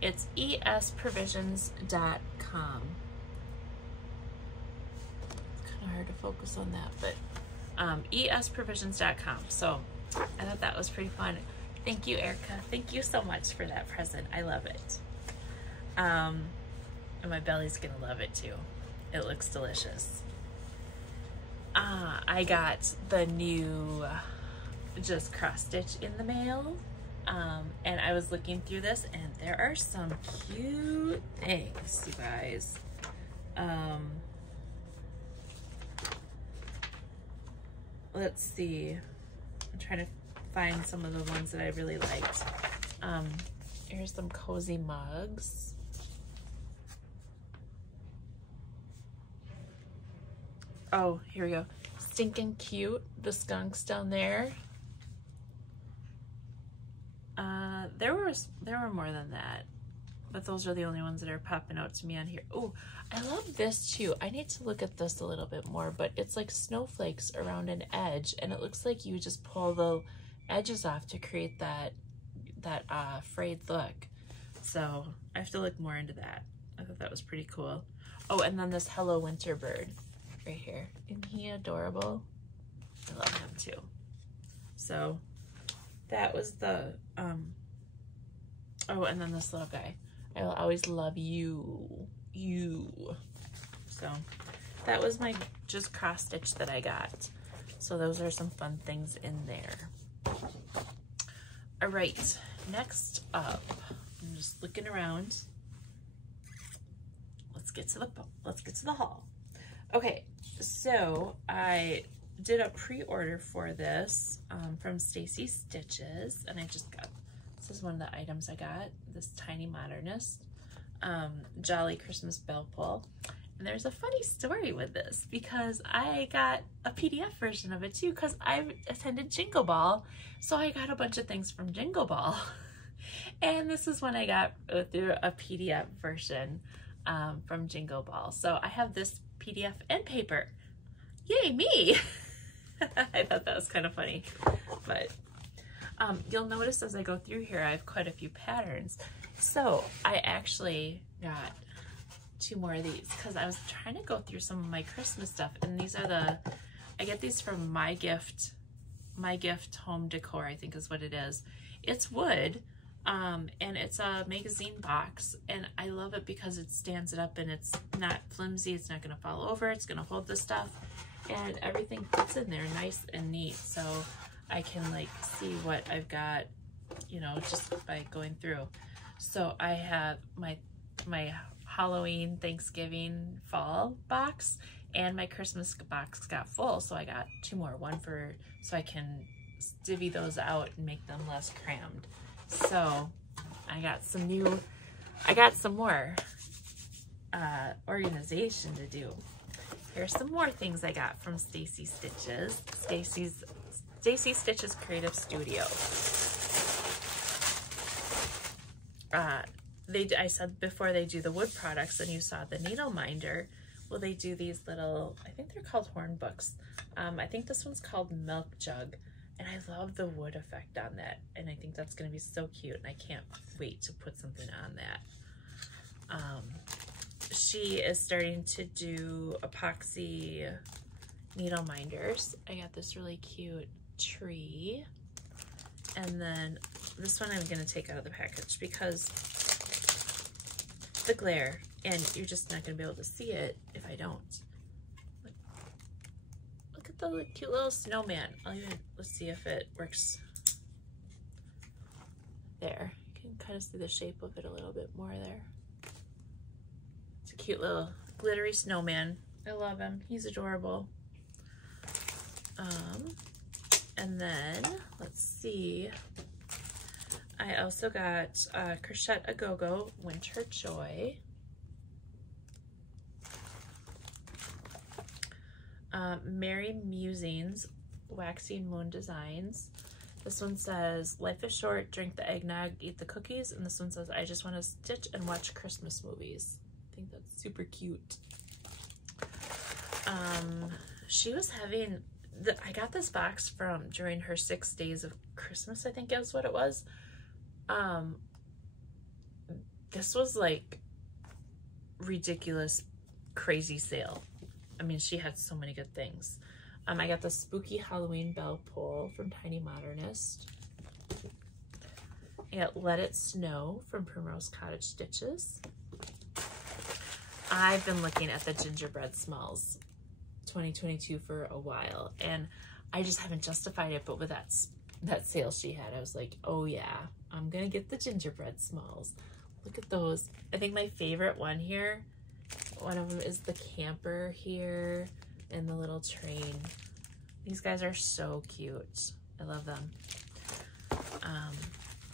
It's esprovisions.com. It's kind of hard to focus on that, but esprovisions.com. So I thought that was pretty fun. Thank you, Erica. Thank you so much for that present. I love it. And my belly's gonna love it too. It looks delicious. I got the new just cross stitch in the mail, and I was looking through this, and there are some cute things, you guys. Let's see, I'm trying to find some of the ones that I really liked. Here's some cozy mugs. Oh, here we go. Stinking cute. The skunks down there. There were more than that, but those are the only ones that are popping out to me on here. Oh, I love this too. I need to look at this a little bit more, but it's like snowflakes around an edge, and it looks like you just pull the edges off to create that frayed look. So I have to look more into that. I thought that was pretty cool. Oh, and then this Hello Winter Bird right here. Isn't he adorable? I love him too. So that was the oh, and then this little guy. I will always love you. So that was my just cross stitch that I got. So those are some fun things in there. All right, next up, I'm just looking around. Let's get to the haul. Okay, so I did a pre-order for this from Stacy Stitches, and I just got, this is one of the items I got, this Tiny Modernist Jolly Christmas Bell Pull. And there's a funny story with this because I got a PDF version of it too because I attended Jingle Ball, so I got a bunch of things from Jingle Ball. And this is one I got through a PDF version from Jingle Ball. So I have this PDF and paper. Yay, me! I thought that was kind of funny. But you'll notice as I go through here, I have quite a few patterns. So I actually got 2 more of these because I was trying to go through some of my Christmas stuff, and these are I get these from My Gift Home Decor, I think is what it is. It's wood, and it's a magazine box, and I love it because it stands it up and it's not flimsy, it's not gonna fall over, it's gonna hold the stuff, and everything fits in there nice and neat, so I can like see what I've got, you know, just by going through. So I have my Halloween, Thanksgiving, fall box, and my Christmas box got full, so I got 2 more, one for, so I can divvy those out and make them less crammed. So I got some more organization to do. Here's some more things I got from Stacy Stitches, Stacy Stitches Creative Studio. I said before they do the wood products, and you saw the needle minder. Well, they do these little, I think they're called horn books. I think this one's called Milk Jug, and I love the wood effect on that, and I think that's going to be so cute, and I can't wait to put something on that. She is starting to do epoxy needle minders. I got this really cute tree, and then this one I'm going to take out of the package because the glare, and you're just not going to be able to see it if I don't. Look at the cute little snowman. Let's see if it works. There, you can kind of see the shape of it a little bit more there. It's a cute little glittery snowman. I love him. He's adorable. And then, let's see. I also got Crochet A Go-Go Winter Joy. Merry Musings Waxing Moon Designs. This one says, life is short, drink the eggnog, eat the cookies. And this one says, I just want to stitch and watch Christmas movies. I think that's super cute. She was having, I got this box during her 6 days of Christmas, I think is what it was. This was like ridiculous, crazy sale. I mean, she had so many good things. I got the Spooky Halloween Bell Pull from Tiny Modernist. I got Let It Snow from Primrose Cottage Stitches. I've been looking at the Gingerbread Smalls 2022 for a while, and I just haven't justified it, but with that sale she had, I was like, oh yeah, I'm gonna get the Gingerbread Smalls. Look at those. I think my favorite one here, one of them is the camper here and the little train. These guys are so cute. I love them.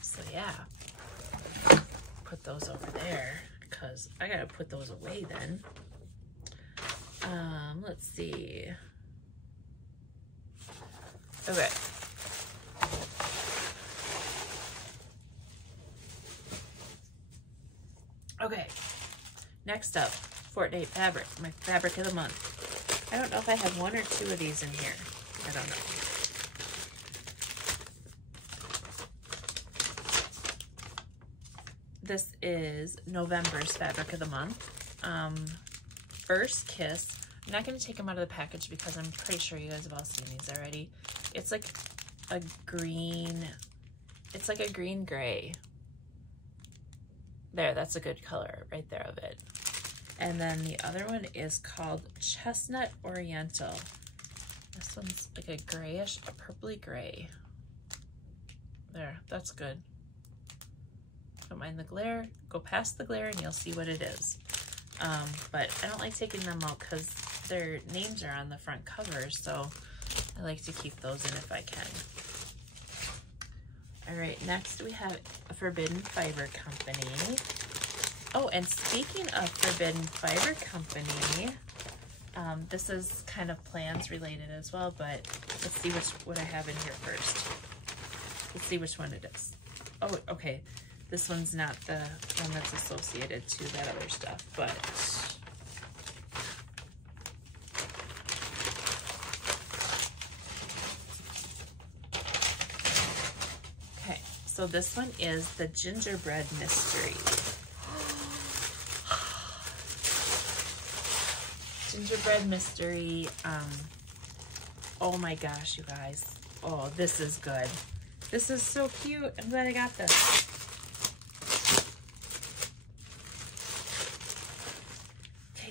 So yeah, put those over there because I gotta put those away then. Let's see. Okay. Okay, next up, Fortnite fabric, my fabric of the month. I don't know if I have 1 or 2 of these in here. I don't know. This is November's fabric of the month. First Kiss. I'm not going to take them out of the package because I'm pretty sure you guys have all seen these already. It's like a green, it's like a green gray. There, that's a good color right there of it. And then the other one is called Chestnut Oriental. This one's like a grayish, a purpley gray. There, that's good. Don't mind the glare. Go past the glare and you'll see what it is. But I don't like taking them out because their names are on the front cover, so I like to keep those in if I can. All right, next we have a Forbidden Fiber Company. Oh, and speaking of Forbidden Fiber Company, this is kind of plans related as well, but let's see what I have in here first. Let's see which one it is. Oh, okay. This one's not the one that's associated to that other stuff, but okay, so this one is the Gingerbread Mystery. Gingerbread Mystery. Oh my gosh, you guys. Oh, this is good. This is so cute. I'm glad I got this.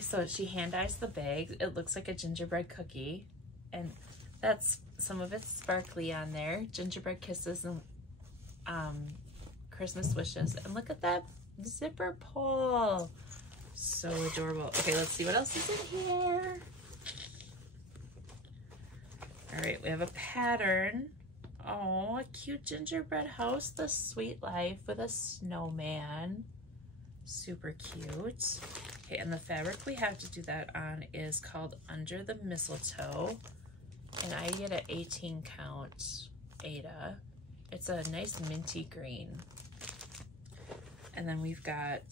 So she hand dyes the bag. It looks like a gingerbread cookie, and that's some of it's sparkly on there. Gingerbread kisses and Christmas wishes. And look at that zipper pull. So adorable. Okay, let's see what else is in here. All right, we have a pattern. Oh, a cute gingerbread house, The Sweet Life with a snowman. Super cute. Okay, and the fabric we have to do that on is called Under the Mistletoe. And I get an 18 count Aida. It's a nice minty green. And then we've got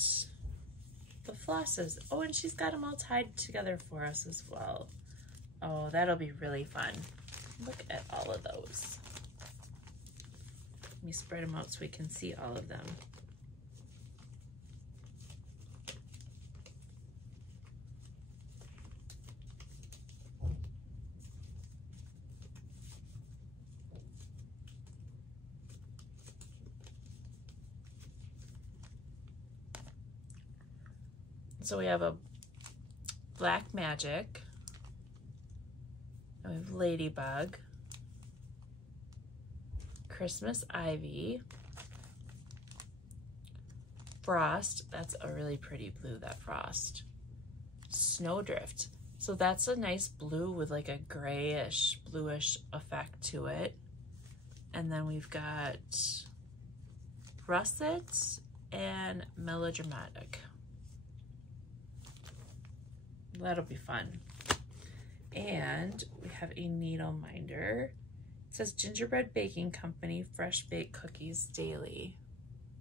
the flosses. Oh, and she's got them all tied together for us as well. Oh, that'll be really fun. Look at all of those. Let me spread them out so we can see all of them. So we have a Black Magic, and we have Ladybug, Christmas Ivy, Frost, that's a really pretty blue, that Frost, Snowdrift, so that's a nice blue with like a grayish, bluish effect to it. And then we've got Russet and Melodramatic. That'll be fun. And we have a needle minder. It says Gingerbread Baking Company Fresh Baked Cookies Daily.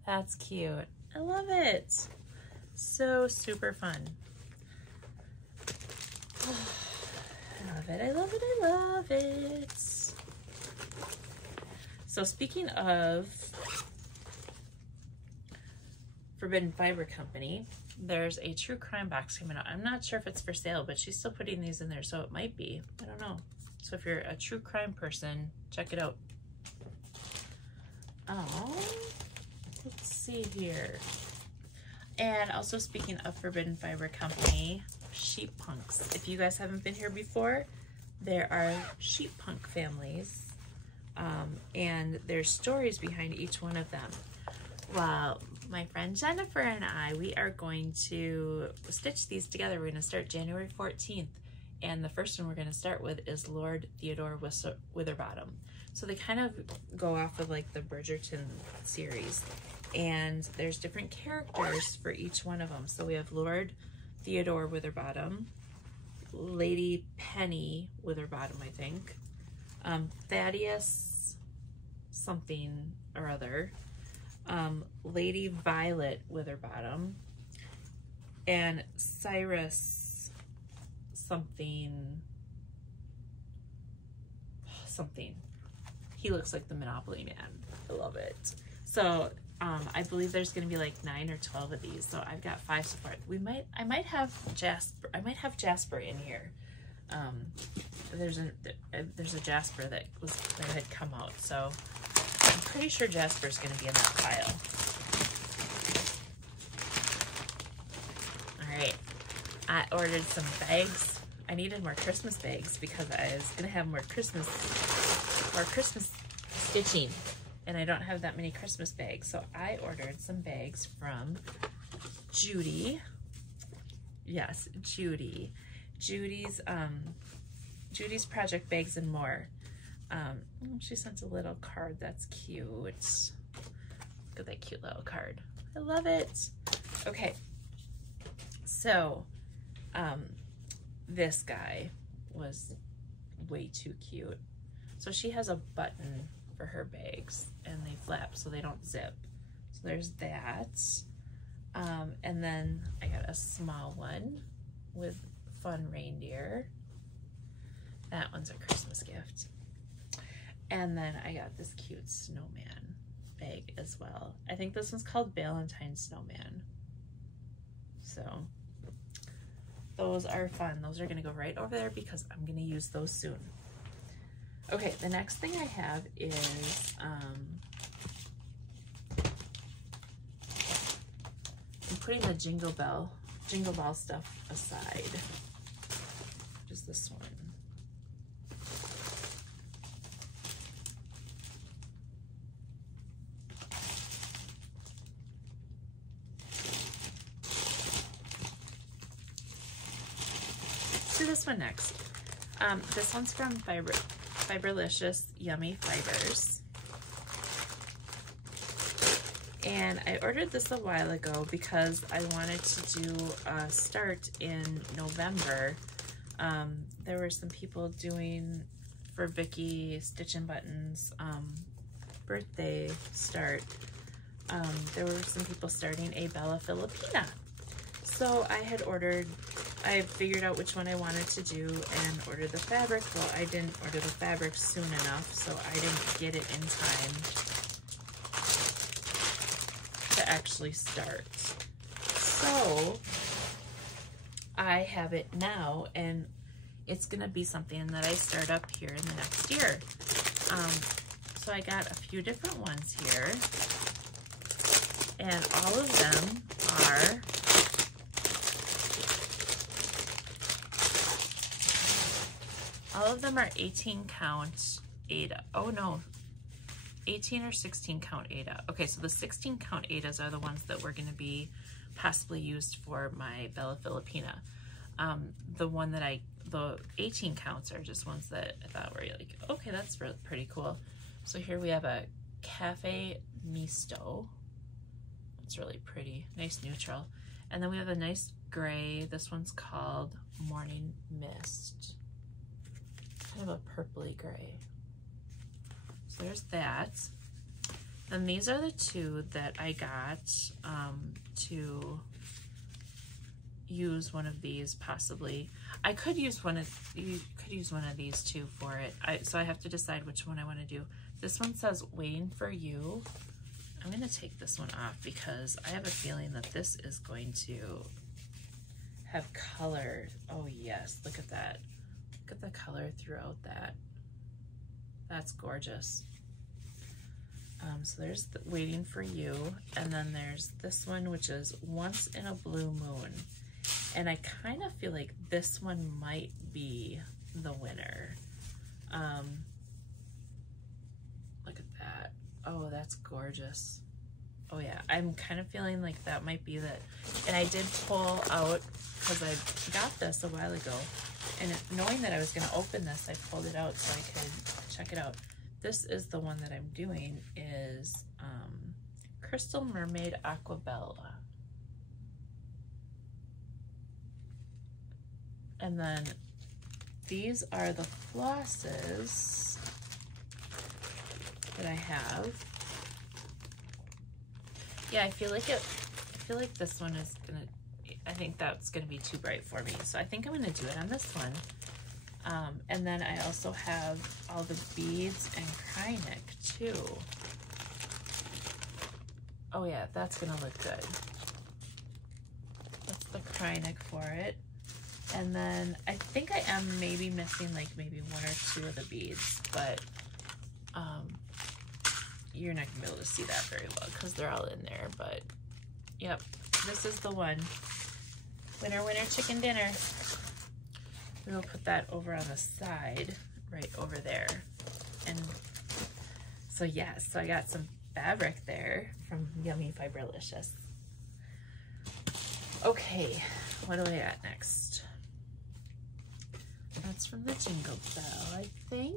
That's cute. I love it. So super fun. I love it. I love it. I love it. So speaking of Forbidden Fiber Company, there's a true crime box coming out. I'm not sure if it's for sale, but she's still putting these in there, so it might be. I don't know. So if you're a true crime person, check it out. Oh, let's see here. And also speaking of Forbidden Fiber Company, sheep punks. If you guys haven't been here before, there are sheep punk families, and there's stories behind each one of them. Well, my friend Jennifer and I, we are going to stitch these together. We're going to start January 14th. And the first one we're going to start with is Lord Theodore Witherbottom. So they kind of go off of like the Bridgerton series, and there's different characters for each one of them. So we have Lord Theodore Witherbottom, Lady Penny Witherbottom, I think, Thaddeus something or other, Lady Violet Witherbottom, and Cyrus something. He looks like the Monopoly Man. I love it. So I believe there's going to be like 9 or 12 of these. So I've got 5 so far. I might have Jasper. I might have Jasper in here. There's a Jasper that had come out. So I'm pretty sure Jasper's going to be in that pile. All right. I ordered some bags. I needed more Christmas bags because I was going to have more Christmas stitching, and I don't have that many Christmas bags. So I ordered some bags from Judy. Yes, Judy. Judy's Project Bags and More. She sent a little card that's cute. Look at that cute little card. I love it. Okay. So, this guy was way too cute. So she has a button for her bags, and they flap so they don't zip. So there's that. And then I got a small one with fun reindeer. That one's a Christmas gift. And then I got this cute snowman bag as well. I think this one's called Valentine Snowman. So those are fun. Those are gonna go right over there because I'm gonna use those soon. Okay, the next thing I have is I'm putting the Jingle Bell stuff aside. Just this one. Do this one next. This one's from Fiberlicious Yummy Fibers. And I ordered this a while ago because I wanted to do a start in November. There were some people doing for Vicky Stitch and Buttons birthday start. There were some people starting a Bella Filipina. So I figured out which one I wanted to do and ordered the fabric. Well, I didn't order the fabric soon enough, so I didn't get it in time to actually start. So I have it now, and it's gonna be something that I start up here in the next year. So I got a few different ones here, and all of them are all of them are 18 count Aida. Oh no, 18 or 16 count Aida. Okay, so the 16 count Aidas are the ones that were going to be possibly used for my Bella Filipina. The 18 counts are just ones that I thought were like, okay, that's really pretty cool. So here we have a Cafe Misto. It's really pretty, nice neutral. And then we have a nice gray. This one's called Morning Mist. Kind of a purpley gray. So there's that. Then these are the two that I got to use one of these possibly. I could use one of these too for it. So I have to decide which one I want to do. This one says Waiting for You. I'm gonna take this one off because I have a feeling that this is going to have color. Oh yes, look at that. Look at the color throughout that. That's gorgeous. So there's the Waiting for You, and then there's this one, which is Once in a Blue Moon. And I kind of feel like this one might be the winner. Look at that. Oh, that's gorgeous. Oh yeah, I'm kind of feeling like that might be that. And I did pull out, because I got this a while ago, and knowing that I was going to open this, I pulled it out so I could check it out. this is the one that I'm doing, is Crystal Mermaid Aquabella. And then these are the flosses that I have. Yeah, I feel like this one is gonna, I think that's gonna be too bright for me. So I think I'm gonna do it on this one. And then I also have all the beads and Krynic too. Oh yeah, that's gonna look good. That's the Krynic for it. And then I think I am maybe missing like maybe 1 or 2 of the beads, but you're not gonna be able to see that very well because they're all in there. But yep, this is the one. Winner, winner, chicken dinner. We'll put that over on the side, right over there. And so yes, so I got some fabric there from Yummy Fibralicious. Okay, what do I got next? That's from the Jingle Bell, I think.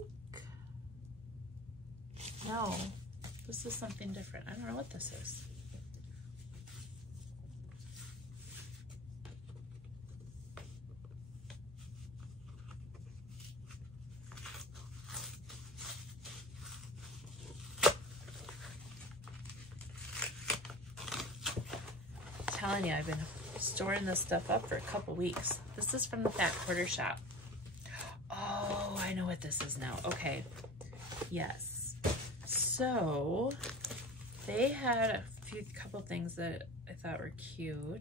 No, this is something different. I don't know what this is. Telling you, I've been storing this stuff up for a couple weeks. This is from the Fat Quarter Shop. Oh, I know what this is now. Okay, yes. So they had a couple things that I thought were cute.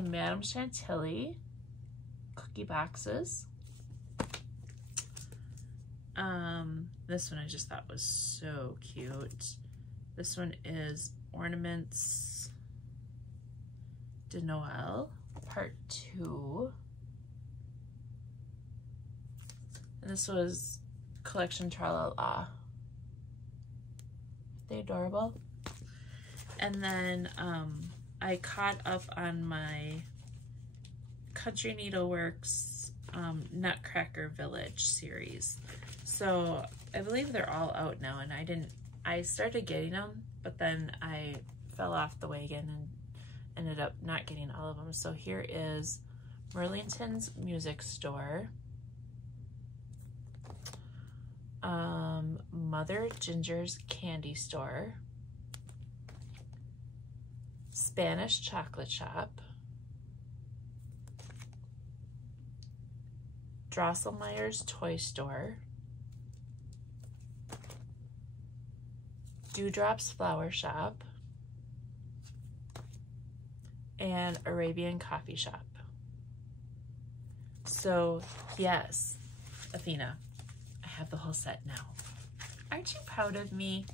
Madame Chantilly cookie boxes. This one I just thought was so cute. This one is Ornaments de Noël Part 2. And this was Collection Tralala. They're adorable. And then I caught up on my Country Needleworks Nutcracker Village series. So I believe they're all out now, and I started getting them, but then I fell off the wagon and ended up not getting all of them. So here is Merlington's Music Store, Mother Ginger's Candy Store, Spanish Chocolate Shop, Drosselmeyer's Toy Store, Dewdrop's Flower Shop, and Arabian Coffee Shop. So yes, Athena, I have the whole set now. Aren't you proud of me?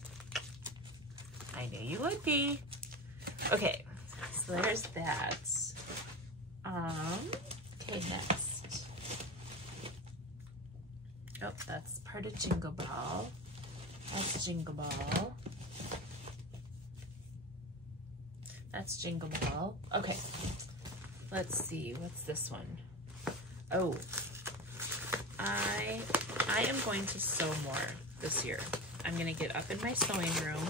I knew you would be. Okay, so there's that. Okay, next. Oh, that's part of Jingle Ball. That's Jingle Ball. That's Jingle Ball. Okay, let's see, what's this one? Oh, I am going to sew more this year. I'm gonna get up in my sewing room,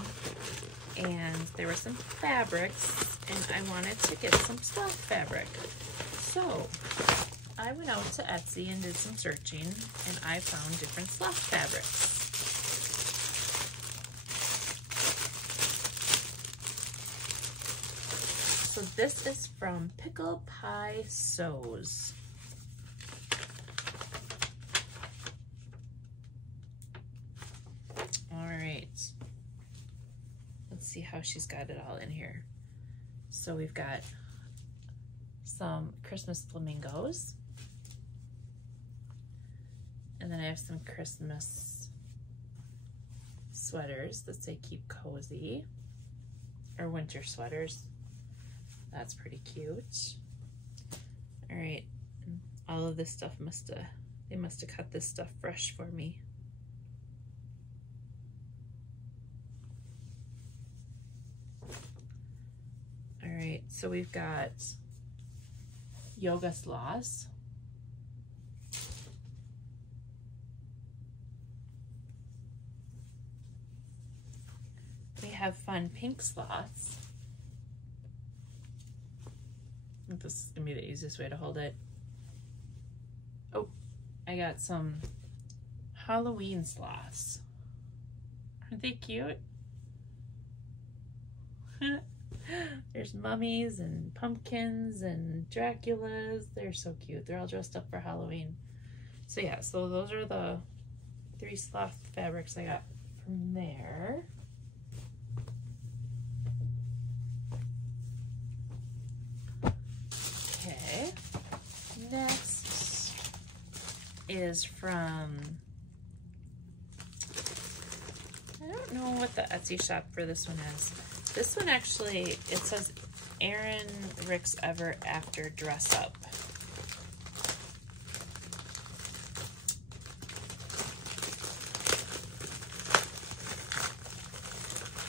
and there were some fabrics, and I wanted to get some sloth fabric. So I went out to Etsy and did some searching, and I found different sloth fabrics. So this is from Pickle Pie Sews. All right. Let's see how she's got it all in here. So we've got some Christmas flamingos. And then I have some Christmas sweaters that say keep cozy, or winter sweaters. That's pretty cute. All right, all of this stuff they must have cut this stuff fresh for me. All right, so we've got yoga sloths. We have fun pink sloths. I think this is gonna be the easiest way to hold it. Oh, I got some Halloween sloths. Aren't they cute? There's mummies and pumpkins and Draculas. They're so cute. They're all dressed up for Halloween. So yeah, so those are the 3 sloth fabrics I got from there. Okay, next is from, I don't know what the Etsy shop for this one is. This one actually, it says Erin Rick's Ever After Dress Up.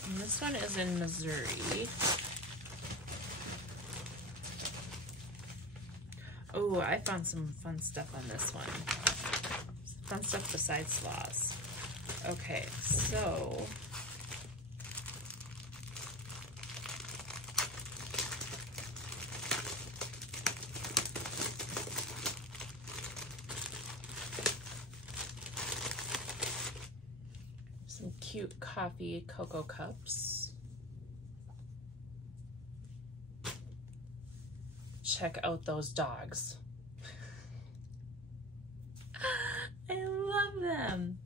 And this one is in Missouri. Oh, I found some fun stuff on this one. Fun stuff besides sloths. Okay, so some cute coffee cocoa cups. Check out those dogs. I love them.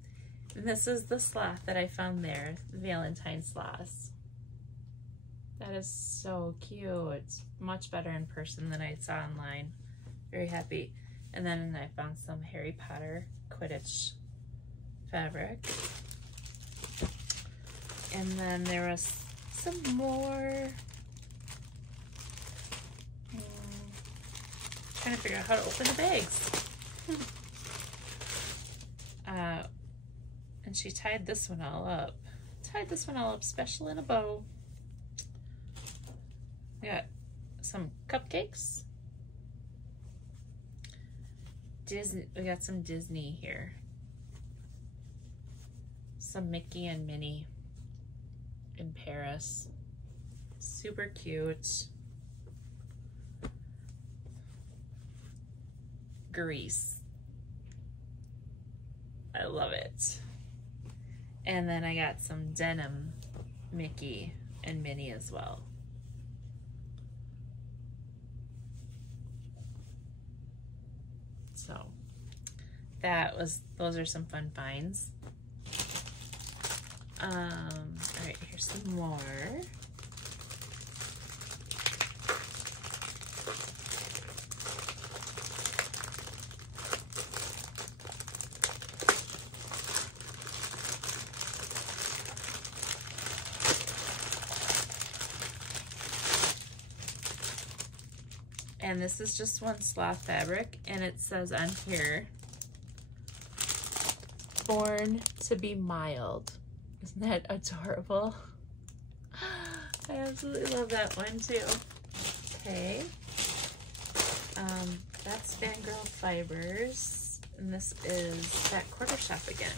And this is the sloth that I found there, the Valentine sloths. That is so cute. Much better in person than I saw online. Very happy. And then I found some Harry Potter Quidditch fabric. And then there was some more. Trying to figure out how to open the bags. And she tied this one all up. Tied this one all up special in a bow. We got some cupcakes. Disney. We got some Disney here. Some Mickey and Minnie in Paris. Super cute. Grease. I love it. And then I got some denim Mickey and Minnie as well. So those are some fun finds. All right, here's some more. And this is just one sloth fabric, and it says on here, born to be mild. Isn't that adorable? I absolutely love that one too. Okay. That's Fangirl Fibers, and this is Fat Quarter Shop again.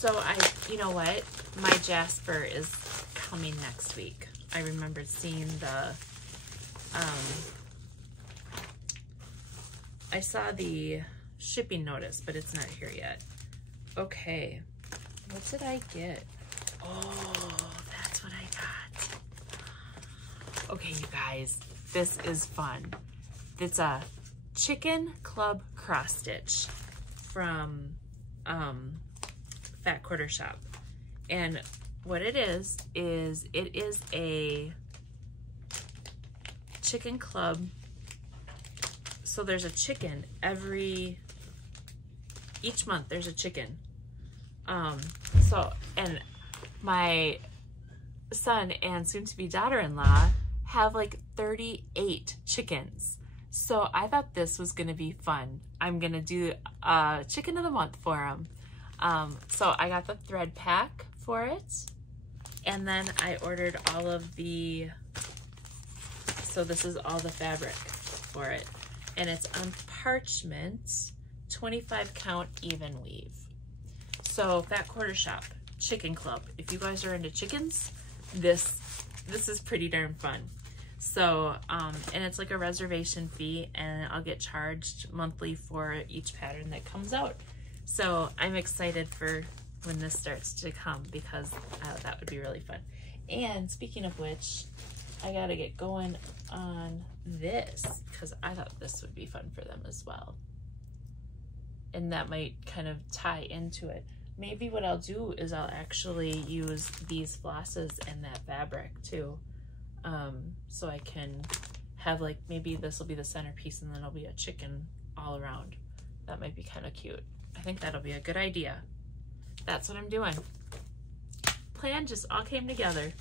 So you know what? My Jasper is coming next week. I remembered seeing the, I saw the shipping notice, but it's not here yet. Okay, what did I get? Oh, that's what I got. Okay, you guys, this is fun. It's a Chicken Club cross stitch from, Fat Quarter Shop. And what it is a chicken club. So there's a chicken each month there's a chicken. And my son and soon-to-be daughter-in-law have like 38 chickens. So I thought this was gonna be fun. I'm gonna do a chicken of the month for them. So I got the thread pack for it. And then I ordered all of the, so this is all the fabric for it. And it's on parchment, 25 count even weave. So Fat Quarter Shop, Chicken Club. If you guys are into chickens, this is pretty darn fun. So, and it's like a reservation fee, and I'll get charged monthly for each pattern that comes out. So I'm excited for when this starts to come, because that would be really fun. And speaking of which, I gotta get going on this, because I thought this would be fun for them as well. And that might kind of tie into it. Maybe what I'll do is I'll actually use these flosses and that fabric too. So I can have like, maybe this will be the centerpiece and then it'll be a chicken all around. That might be kind of cute. I think that'll be a good idea. That's what I'm doing. Plan just all came together.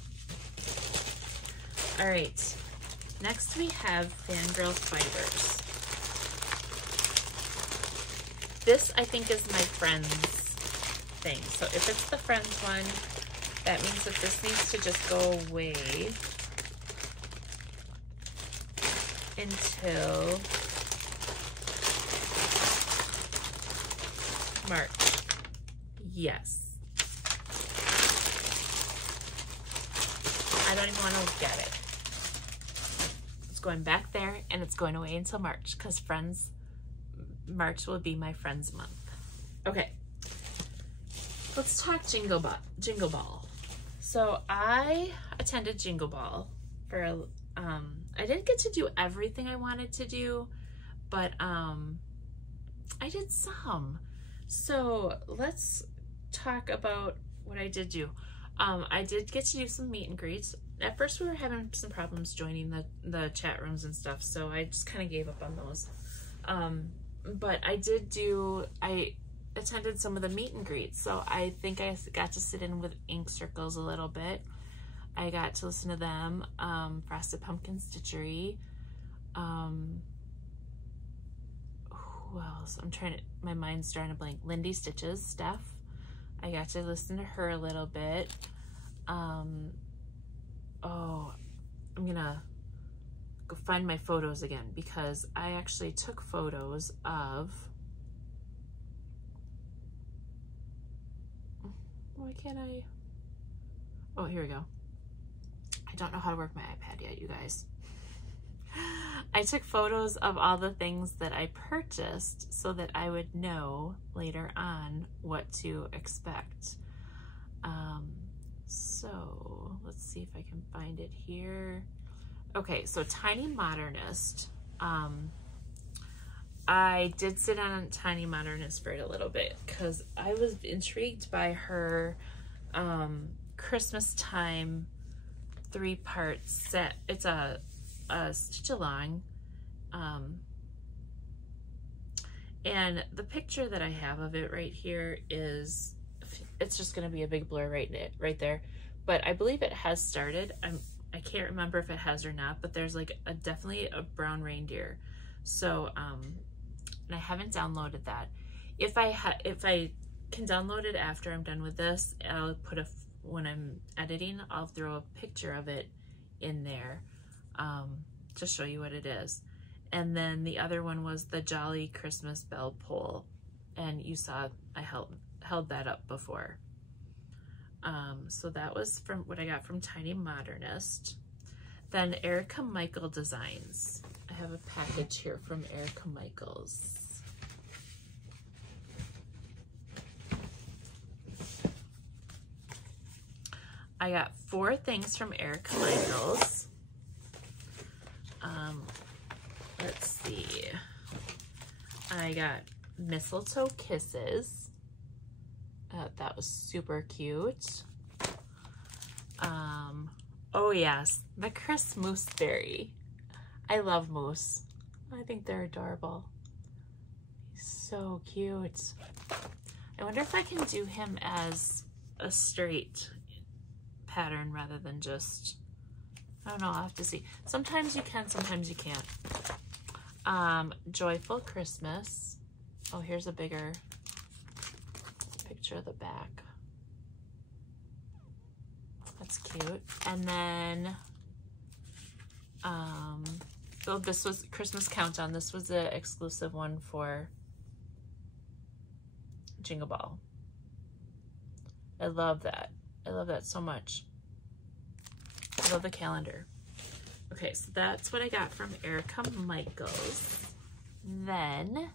All right, next we have Fangirl Fibers. This I think is my friend's thing. So if it's the friend's one, that means that this needs to just go away until March. Yes. I don't even want to get it. It's going back there and it's going away until March, because March will be my friend's month. Okay. Let's talk Jingle Ball. So I attended Jingle Ball for I didn't get to do everything I wanted to do, but I did some. So let's talk about what I did do. I did get to do some meet and greets. At first we were having some problems joining the chat rooms and stuff, so I just kind of gave up on those. But I attended some of the meet and greets, so I think I got to sit in with Ink Circles a little bit. I got to listen to them, Frosted Pumpkin Stitchery. Who else? My mind's starting to blank. Lindy Stitches, Steph. I got to listen to her a little bit. Oh, I'm gonna go find my photos again, because I actually took photos of, why can't I? Oh, here we go. I don't know how to work my iPad yet, you guys. I took photos of all the things that I purchased so that I would know later on what to expect. So let's see if I can find it here. Okay, so Tiny Modernist. I did sit on Tiny Modernist for a little bit because I was intrigued by her Christmas time 3-part set. It's a stitch along, and the picture that I have of it right here is, it's just going to be a big blur right there, but I believe it has started. I can't remember if it has or not, but there's like definitely a brown reindeer. So and I haven't downloaded that. If I can download it after I'm done with this, I'll put when I'm editing, I'll throw a picture of it in there to show you what it is. And then the other one was the Jolly Christmas Bell Pole, and you saw I held that up before. So that was from what I got from Tiny Modernist. Then Erica Michael Designs. I have a package here from Erica Michaels. I got 4 things from Erica Michaels. Let's see. I got Mistletoe Kisses. That was super cute. Oh yes, the Chris Moose Berry. I love Moose. I think they're adorable. He's so cute. I wonder if I can do him as a straight pattern rather than just, I don't know, I'll have to see. Sometimes you can, sometimes you can't. Joyful Christmas. Oh, here's a bigger picture of the back. That's cute. And then, so this was Christmas Countdown. This was the exclusive one for Jingle Ball. I love that. I love that so much. I love the calendar. Okay, so that's what I got from Erica Michaels. Then,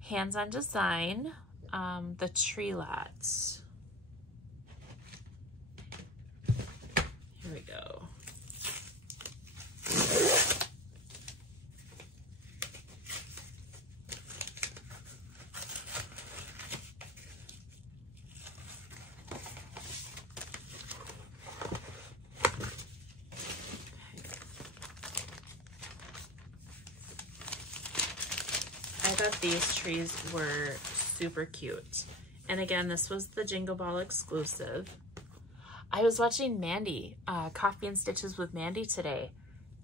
Hands on Design, the Tree Lot. Here we go. I thought these trees were super cute. And again, this was the Jingle Ball exclusive. I was watching Mandy, Coffee and Stitches with Mandy today.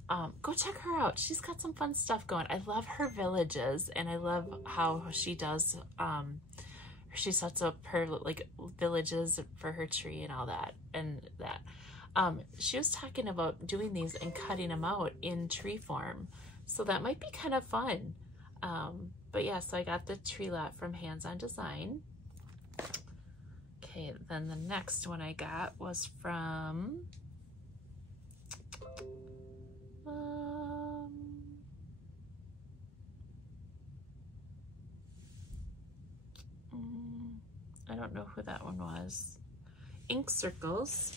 Go check her out. She's got some fun stuff going. I love her villages, and I love how she does, she sets up her like villages for her tree and all that. And that. She was talking about doing these and cutting them out in tree form. So that might be kind of fun. But yeah, so I got the Tree Lot from Hands on Design. Okay, then the next one I got was from I don't know who that one was. Ink Circles.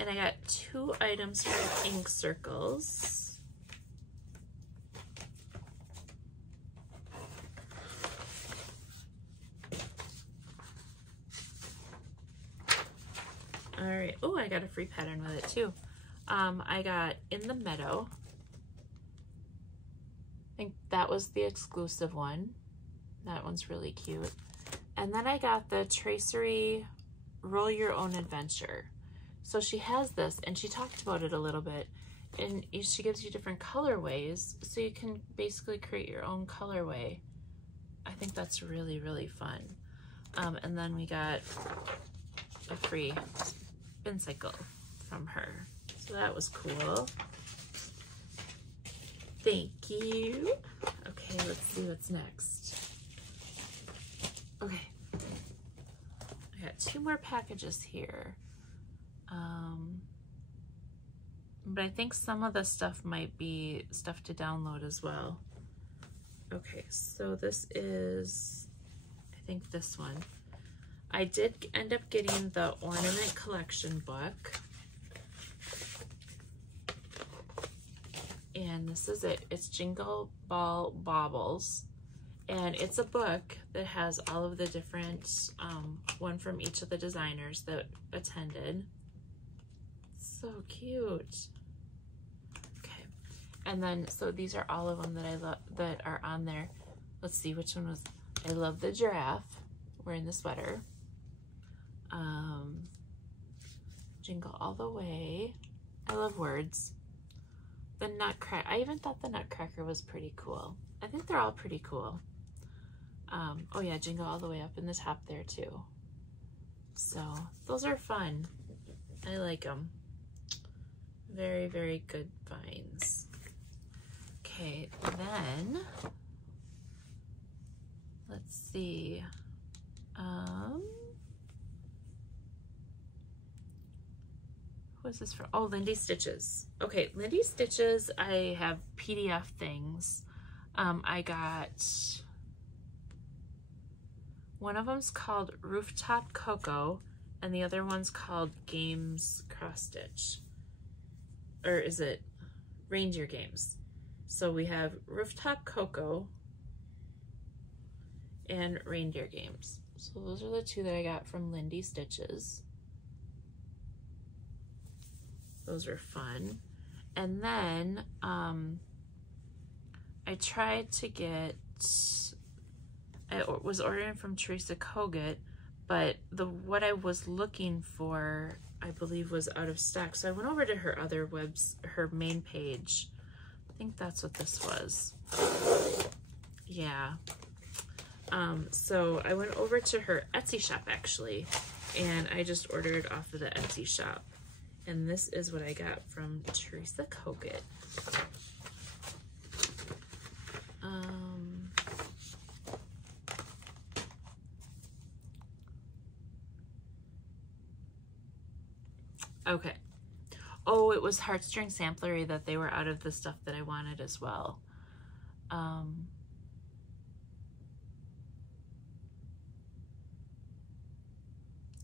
And I got 2 items from Ink Circles. All right. Oh, I got a free pattern with it too. I got In the Meadow. I think that was the exclusive one. That one's really cute. And then I got the Tracery Roll Your Own Adventure. So she has this, and she talked about it a little bit, and she gives you different colorways, so you can basically create your own colorway. I think that's really, really fun. And then we got a free spin cycle from her. So that was cool. Thank you. Okay, let's see what's next. Okay. I got 2 more packages here. But I think some of the stuff might be stuff to download as well. Okay, so this is, I think this one. I did end up getting the Ornament Collection book. And this is it. It's Jingle Ball Baubles. And it's a book that has all of the different, one from each of the designers that attended. So cute. Okay, and then so these are all of them that I love that are on there. Let's see which one was. I love the giraffe wearing the sweater. Jingle All the Way. I love words. The Nutcracker. I even thought the Nutcracker was pretty cool. I think they're all pretty cool. Oh yeah, Jingle All the Way up in the top there too. So those are fun. I like them. Very, very good finds. Okay, then let's see. Who is this for? Oh, Lindy Stitches. Okay, Lindy Stitches, I have PDF things. I got, one of them's called Rooftop Cocoa, and the other one's called Games Cross Stitch. Or is it Reindeer Games? So we have Rooftop Cocoa and Reindeer Games. So those are the 2 that I got from Lindy Stitches. Those are fun. And then I tried to get I was ordering from Teresa Kogut, but what I was looking for, I believe, was out of stock. So I went over to her other her main page. I think that's what this was. Yeah. So I went over to her Etsy shop actually, and I just ordered off of the Etsy shop. And this is what I got from Teresa Kogut. Okay. Oh, it was Heartstring Samplery that they were out of the stuff that I wanted as well.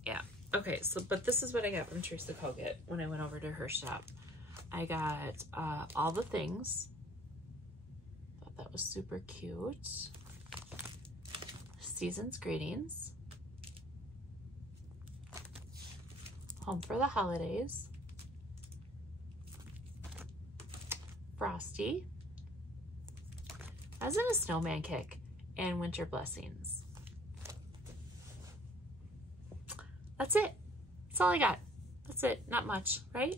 Yeah. Okay, so, but this is what I got from Teresa Kogut when I went over to her shop. I got All the Things. Thought that was super cute. Season's Greetings. Home for the Holidays. Frosty. As in a Snowman Kick. And Winter Blessings. That's it. That's all I got. That's it. Not much, right?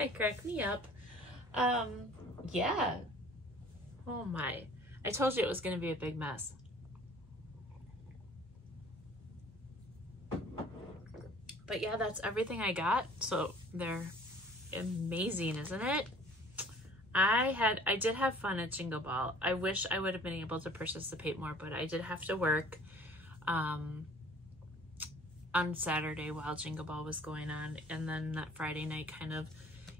It cracked me up. Yeah. Oh my. I told you it was going to be a big mess. But yeah, that's everything I got. So they're amazing, isn't it? I did have fun at Jingle Ball. I wish I would have been able to participate more, but I did have to work on Saturday while Jingle Ball was going on. And then that Friday night kind of,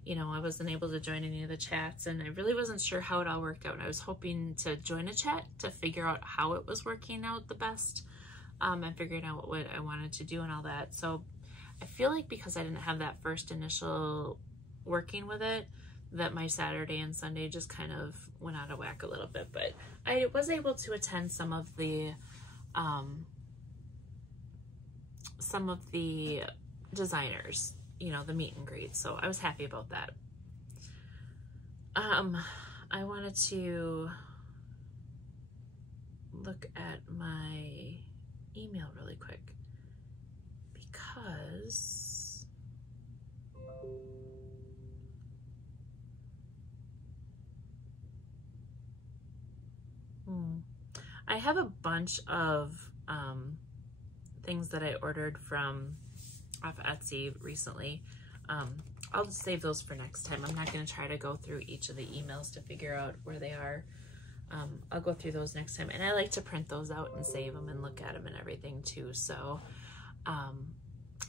you know, I wasn't able to join any of the chats, and I really wasn't sure how it all worked out. I was hoping to join a chat to figure out how it was working out the best, and figuring out what I wanted to do and all that. So I feel like because I didn't have that first initial working with it, that my Saturday and Sunday just kind of went out of whack a little bit. But I was able to attend some of the designers, you know, the meet and greet. So I was happy about that. I wanted to look at my email really quick because I have a bunch of things that I ordered from off Etsy recently. I'll just save those for next time. I'm not going to try to go through each of the emails to figure out where they are. I'll go through those next time, and I like to print those out and save them and look at them and everything too. So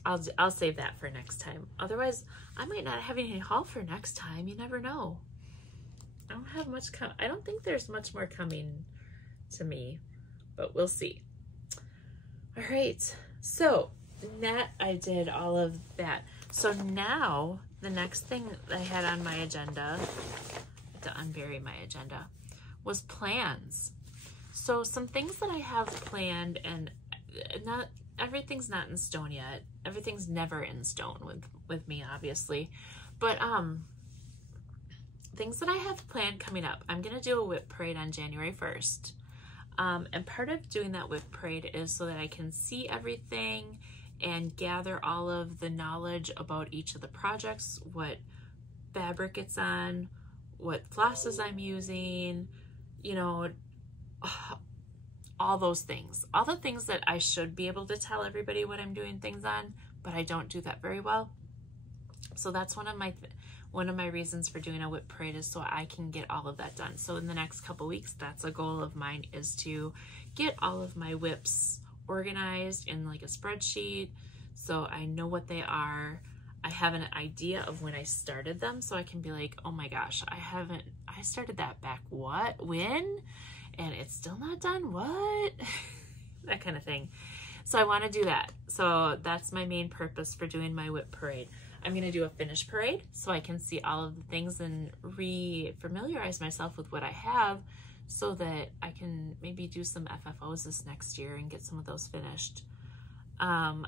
I'll save that for next time. Otherwise, I might not have any haul for next time. You never know. I don't have much. I don't think there's much more coming to me, but we'll see. All right. So that I did all of that. So now the next thing I had on my agenda, to unbury my agenda, was plans. So some things that I have planned, and not everything's not in stone yet. Everything's never in stone with me, obviously. But things that I have planned coming up. I'm gonna do a whip parade on January 1st. And part of doing that whip parade is so that I can see everything and gather all of the knowledge about each of the projects, what fabric it's on, what flosses I'm using, you know, all those things. All the things that I should be able to tell everybody what I'm doing things on, but I don't do that very well. So that's one of my reasons for doing a whip parade, is so I can get all of that done. So in the next couple weeks, that's a goal of mine, is to get all of my whips organized in like a spreadsheet, so I know what they are. I have an idea of when I started them, so I can be like, oh my gosh, I started that back when? And it's still not done, what? That kind of thing. So I want to do that. So that's my main purpose for doing my whip parade. I'm going to do a finish parade so I can see all of the things and re-familiarize myself with what I have, so that I can maybe do some FFOs this next year and get some of those finished. I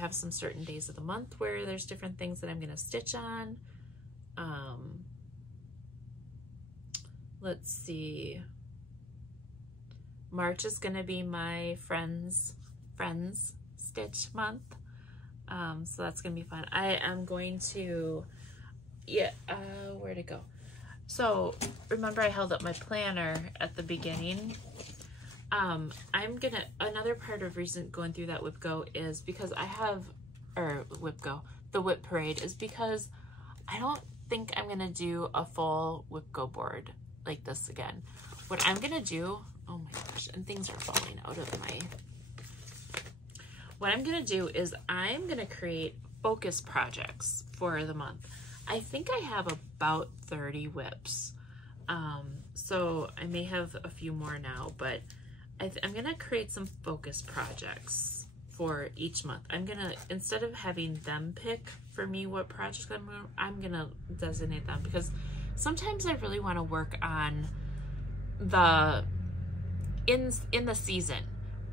have some certain days of the month where there's different things that I'm going to stitch on. Let's see. March is going to be my friends stitch month. So that's going to be fun. I am going to, where'd it go? So remember I held up my planner at the beginning. Another part of reason going through that Whip Go is because the Whip Parade is because I don't think I'm going to do a full Whip Go board like this again. What I'm going to do, oh my gosh, and things are falling out of my, what I'm going to do is I'm going to create focus projects for the month. I think I have about 30 whips. So I may have a few more now, but I'm going to create some focus projects for each month. I'm going to, instead of having them pick for me what projects I'm going to designate them, because sometimes I really want to work on in the season.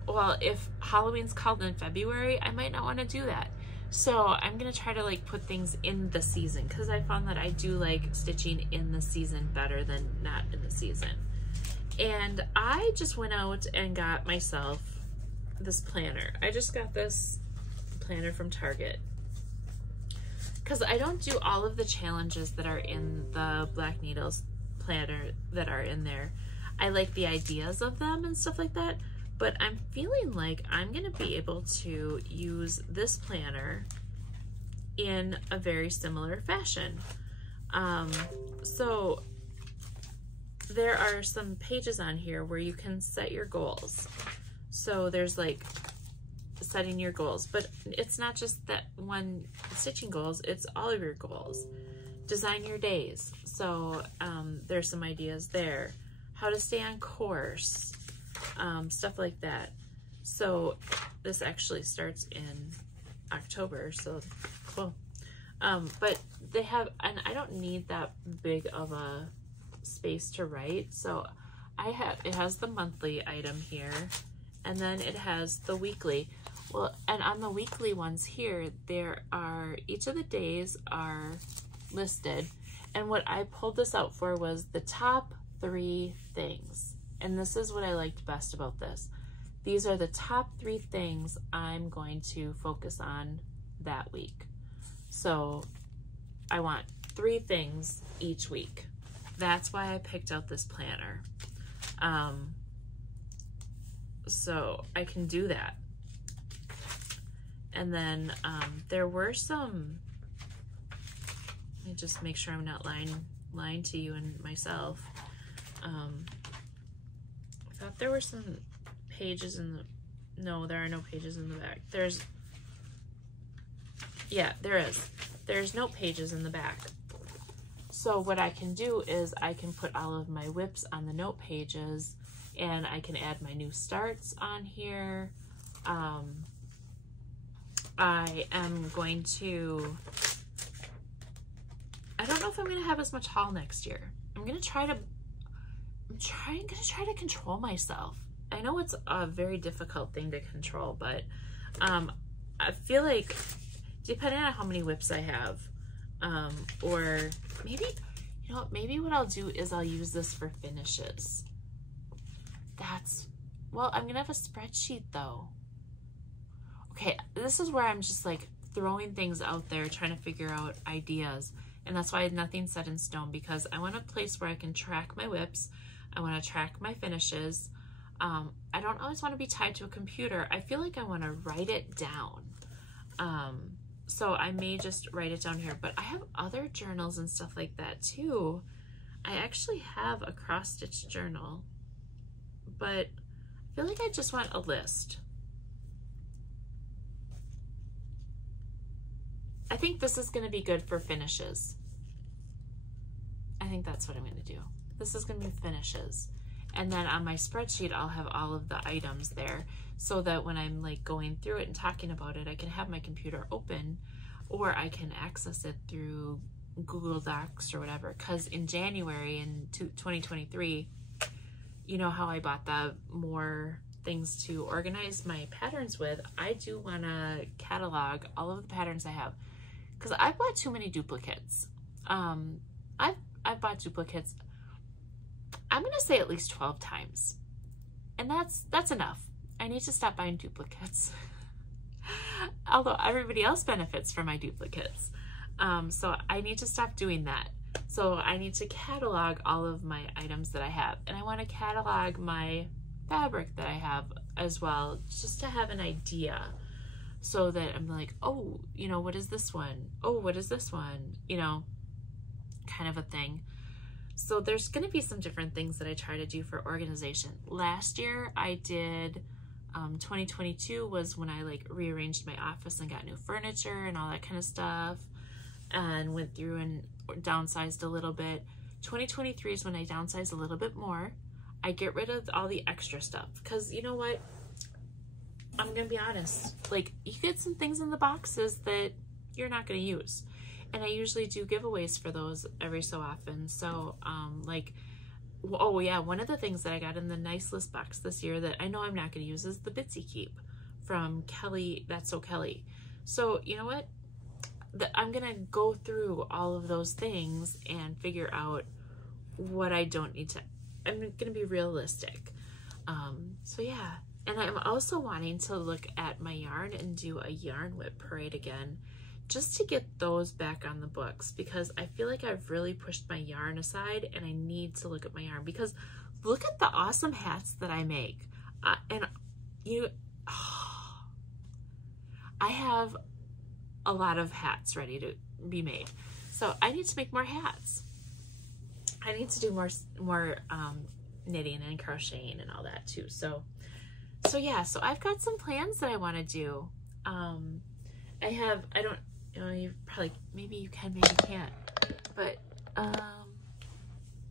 Well, if Halloween's called in February, I might not want to do that. So I'm going to try to like put things in the season, because I found that I do like stitching in the season better than not in the season. And I just went out and got myself this planner. I just got this planner from Target, because I don't do all of the challenges that are in the Black Needles planner that are in there. I like the ideas of them and stuff like that, but I'm feeling like I'm going to be able to use this planner in a very similar fashion. So there are some pages on here where you can set your goals. So there's like setting your goals, but it's not just that one stitching goals, it's all of your goals. Design your days. So there's some ideas there. How to stay on course, stuff like that. So this actually starts in October, so cool. But they have, and I don't need that big of a space to write, so it has the monthly item here, and then it has the weekly. Well, and on the weekly ones here, each of the days are listed, and what I pulled this out for was the top 3 things. And this is what I liked best about this. These are the top 3 things I'm going to focus on that week. So I want 3 things each week. That's why I picked out this planner. So I can do that. And then there were some, let me just make sure I'm not lying to you and myself. I thought there were some pages no, there are no pages in the back. There is. There's no pages in the back. So what I can do is I can put all of my whips on the note pages, and I can add my new starts on here. I am going to, I don't know if I'm going to have as much haul next year. I'm going to try to control myself. I know it's a very difficult thing to control, but I feel like depending on how many whips I have, or maybe, you know, maybe what I'll do is I'll use this for finishes. Well, I'm gonna have a spreadsheet though. Okay, this is where I'm just like throwing things out there, trying to figure out ideas. And that's why nothing's set in stone, because I want a place where I can track my whips. I want to track my finishes. I don't always want to be tied to a computer. I feel like I want to write it down. So I may just write it down here, but I have other journals and stuff like that too. I actually have a cross-stitch journal, but I feel like I just want a list. I think this is going to be good for finishes. I think that's what I'm going to do. This is going to be finishes. And then on my spreadsheet, I'll have all of the items there, so that when I'm like going through it and talking about it, I can have my computer open, or I can access it through Google Docs or whatever. Because in January in 2023, you know how I bought the more things to organize my patterns with. I do want to catalog all of the patterns I have, because I bought too many duplicates. I've bought duplicates, I'm gonna say at least 12 times. And that's enough. I need to stop buying duplicates. Although everybody else benefits from my duplicates. So I need to stop doing that. So I need to catalog all of my items that I have. And I want to catalog my fabric that I have as well, just to have an idea. So that I'm like, oh, you know, what is this one? Oh, what is this one? You know, kind of a thing. So there's going to be some different things that I try to do for organization. Last year I did, 2022 was when I like rearranged my office and got new furniture and all that kind of stuff, and went through and downsized a little bit. 2023 is when I downsize a little bit more. I get rid of all the extra stuff because you know what? I'm going to be honest. Like, you get some things in the boxes that you're not going to use. And I usually do giveaways for those every so often. So, like, oh yeah, one of the things that I got in the nice list box this year that I know I'm not going to use is the Bitsy Keep from Kelly, That's So Kelly. So, you know what? I'm going to go through all of those things and figure out what I don't need to. I'm going to be realistic. So yeah. And I'm also wanting to look at my yarn and do a yarn whip parade again, just to get those back on the books, because I feel like I've really pushed my yarn aside and I need to look at my yarn, because look at the awesome hats that I make. And you, I have a lot of hats ready to be made. So I need to make more hats. I need to do more knitting and crocheting and all that too. So yeah, so I've got some plans that I want to do. You probably, maybe you can, maybe you can't, but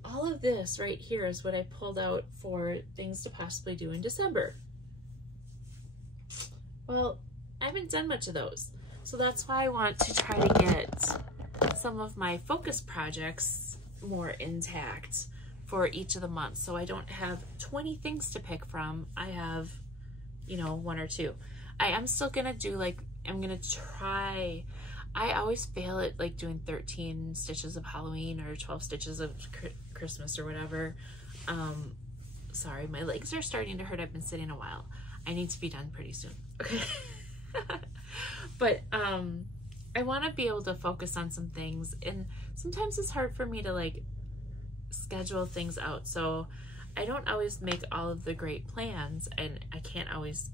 all of this right here is what I pulled out for things to possibly do in December. Well, I haven't done much of those, so that's why I want to try to get some of my focus projects more intact for each of the months, so I don't have 20 things to pick from. I have, you know, 1 or 2. I am still gonna do, like, I'm gonna try. I always fail at like doing 13 stitches of Halloween or 12 stitches of Christmas or whatever. Sorry, my legs are starting to hurt. I've been sitting a while. I need to be done pretty soon. Okay. But I want to be able to focus on some things, and sometimes it's hard for me to like schedule things out. So I don't always make all of the great plans, and I can't always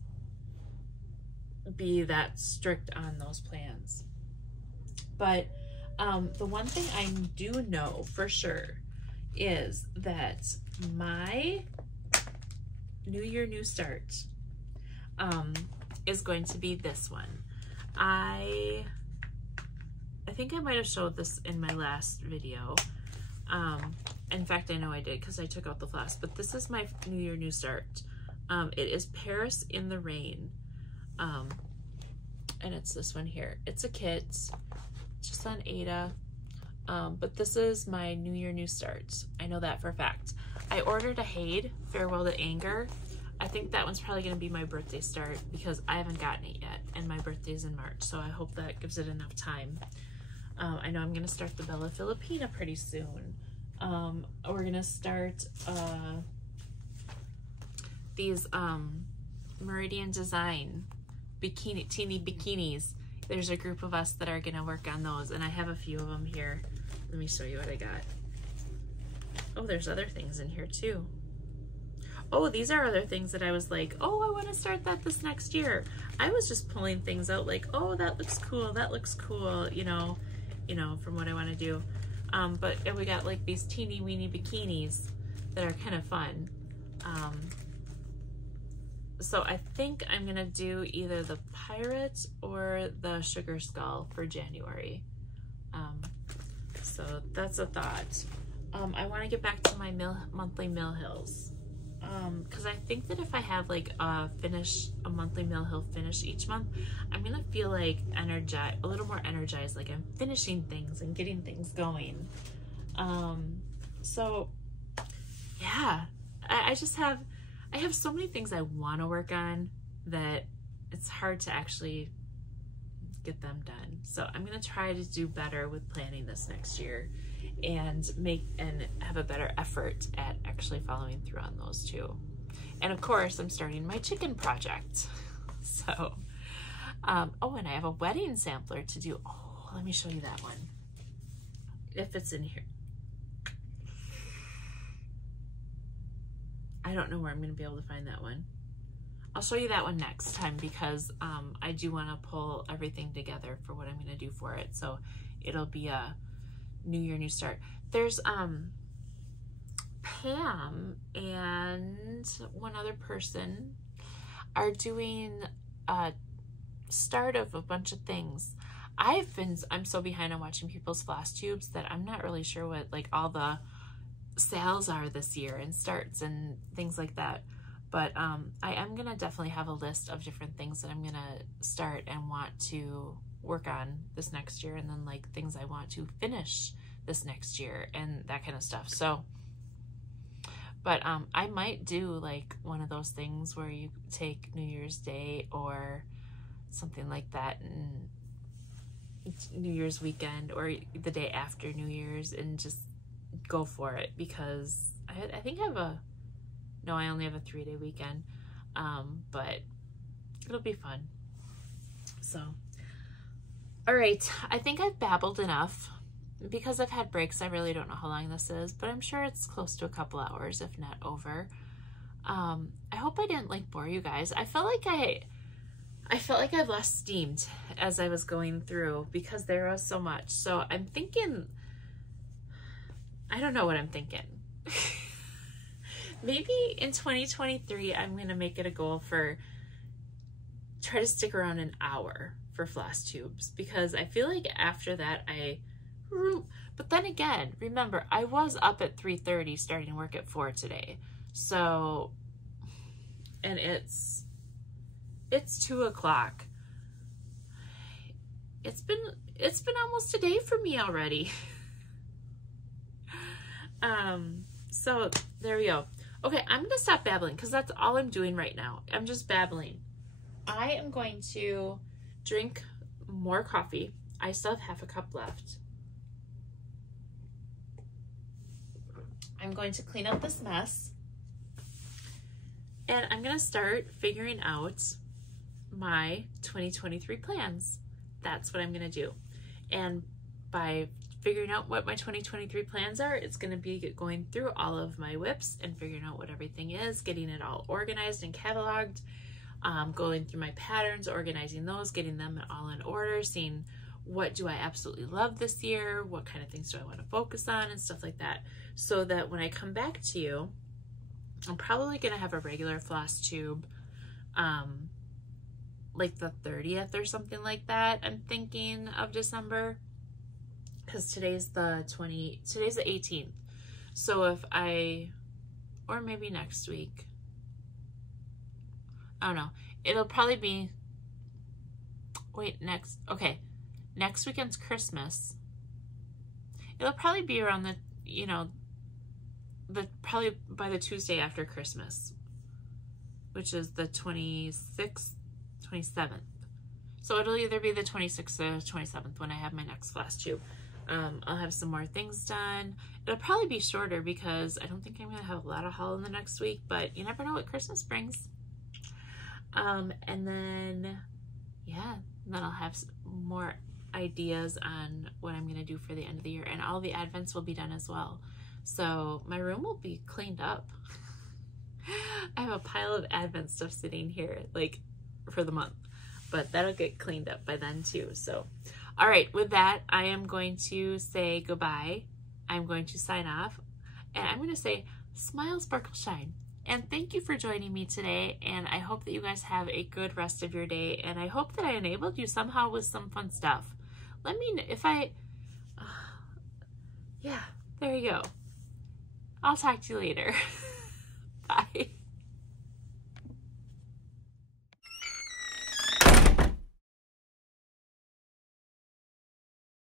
be that strict on those plans. But the one thing I do know for sure is that my New Year, New Start is going to be this one. I think I might have showed this in my last video. In fact, I know I did because I took out the floss, but this is my New Year, New Start. It is Paris in the Rain. And it's this one here. It's a kit, just on Ada. But this is my New Year, New Start. I know that for a fact. I ordered a Haid, Farewell to Anger. I think that one's probably gonna be my birthday start because I haven't gotten it yet, and my birthday's in March, so I hope that gives it enough time. I know I'm gonna start the Bella Filipina pretty soon. We're gonna start these Meridian Design teeny bikinis. There's a group of us that are gonna work on those, and I have a few of them here. Let me show you what I got. Oh, there's other things in here too. Oh, these are other things that I was like, oh, I want to start that this next year. I was just pulling things out like, oh, that looks cool, you know, from what I want to do. But we got like these teeny weeny bikinis that are kind of fun. So I think I'm gonna do either the Pirate or the Sugar Skull for January. So that's a thought. I want to get back to my monthly Mill Hills. Because I think that if I have like a monthly Mill Hill finish each month, I'm gonna feel like a little more energized, like I'm finishing things and getting things going. So yeah, I have so many things I want to work on that it's hard to actually get them done. So I'm gonna try to do better with planning this next year and have a better effort at actually following through on those too. And of course, I'm starting my chicken project. So, oh, and I have a wedding sampler to do. Oh, let me show you that one. If it's in here. I don't know where I'm going to be able to find that one. I'll show you that one next time because I do want to pull everything together for what I'm going to do for it. So it'll be a new year, new start. There's Pam and one other person are doing a start of a bunch of things. I'm so behind on watching people's FlossTubes that I'm not really sure what like all the sales are this year and starts and things like that. But I am gonna definitely have a list of different things that I'm gonna start and want to work on this next year, and then like things I want to finish this next year and that kind of stuff. So, but I might do like one of those things where you take New Year's Day or something like that, and New Year's weekend or the day after New Year's, and just go for it, because I think I have I only have a 3-day weekend, but it'll be fun. So, all right, I think I've babbled enough. Because I've had breaks, I really don't know how long this is, but I'm sure it's close to a couple hours, if not over. I hope I didn't like bore you guys. I felt like I lost steam as I was going through because there was so much. So I'm thinking, I don't know what I'm thinking. Maybe in 2023, I'm going to make it a goal try to stick around an hour for FlossTubes, because I feel like after that, but then again, remember, I was up at 3:30 starting work at 4 today. So, and it's 2 o'clock. It's been almost a day for me already. So there we go. Okay, I'm gonna stop babbling because that's all I'm doing right now. I'm just babbling. I am going to drink more coffee. I still have half a cup left. I'm going to clean up this mess, and I'm gonna start figuring out my 2023 plans. That's what I'm gonna do. And by figuring out what my 2023 plans are, it's gonna be going through all of my whips and figuring out what everything is, getting it all organized and cataloged, going through my patterns, organizing those, getting them all in order, seeing what do I absolutely love this year, what kind of things do I want to focus on, and stuff like that, so that when I come back to you, I'm probably going to have a regular FlossTube, like the 30th or something like that. I'm thinking of December, because today's the 18th. So or maybe next week, I don't know. It'll probably be, next weekend's Christmas. It'll probably be around probably by the Tuesday after Christmas, which is the 26th, 27th. So it'll either be the 26th or 27th when I have my next FlossTube. I'll have some more things done. It'll probably be shorter because I don't think I'm going to have a lot of haul in the next week, but you never know what Christmas brings. And then, yeah, then I'll have more ideas on what I'm going to do for the end of the year, and all the advents will be done as well. So my room will be cleaned up. I have a pile of advent stuff sitting here, like, for the month, but that'll get cleaned up by then too. So, all right, with that, I am going to say goodbye. I'm going to sign off, and I'm going to say smile, sparkle, shine. And thank you for joining me today, and I hope that you guys have a good rest of your day, and I hope that I enabled you somehow with some fun stuff. Let me know if yeah, there you go. I'll talk to you later. Bye.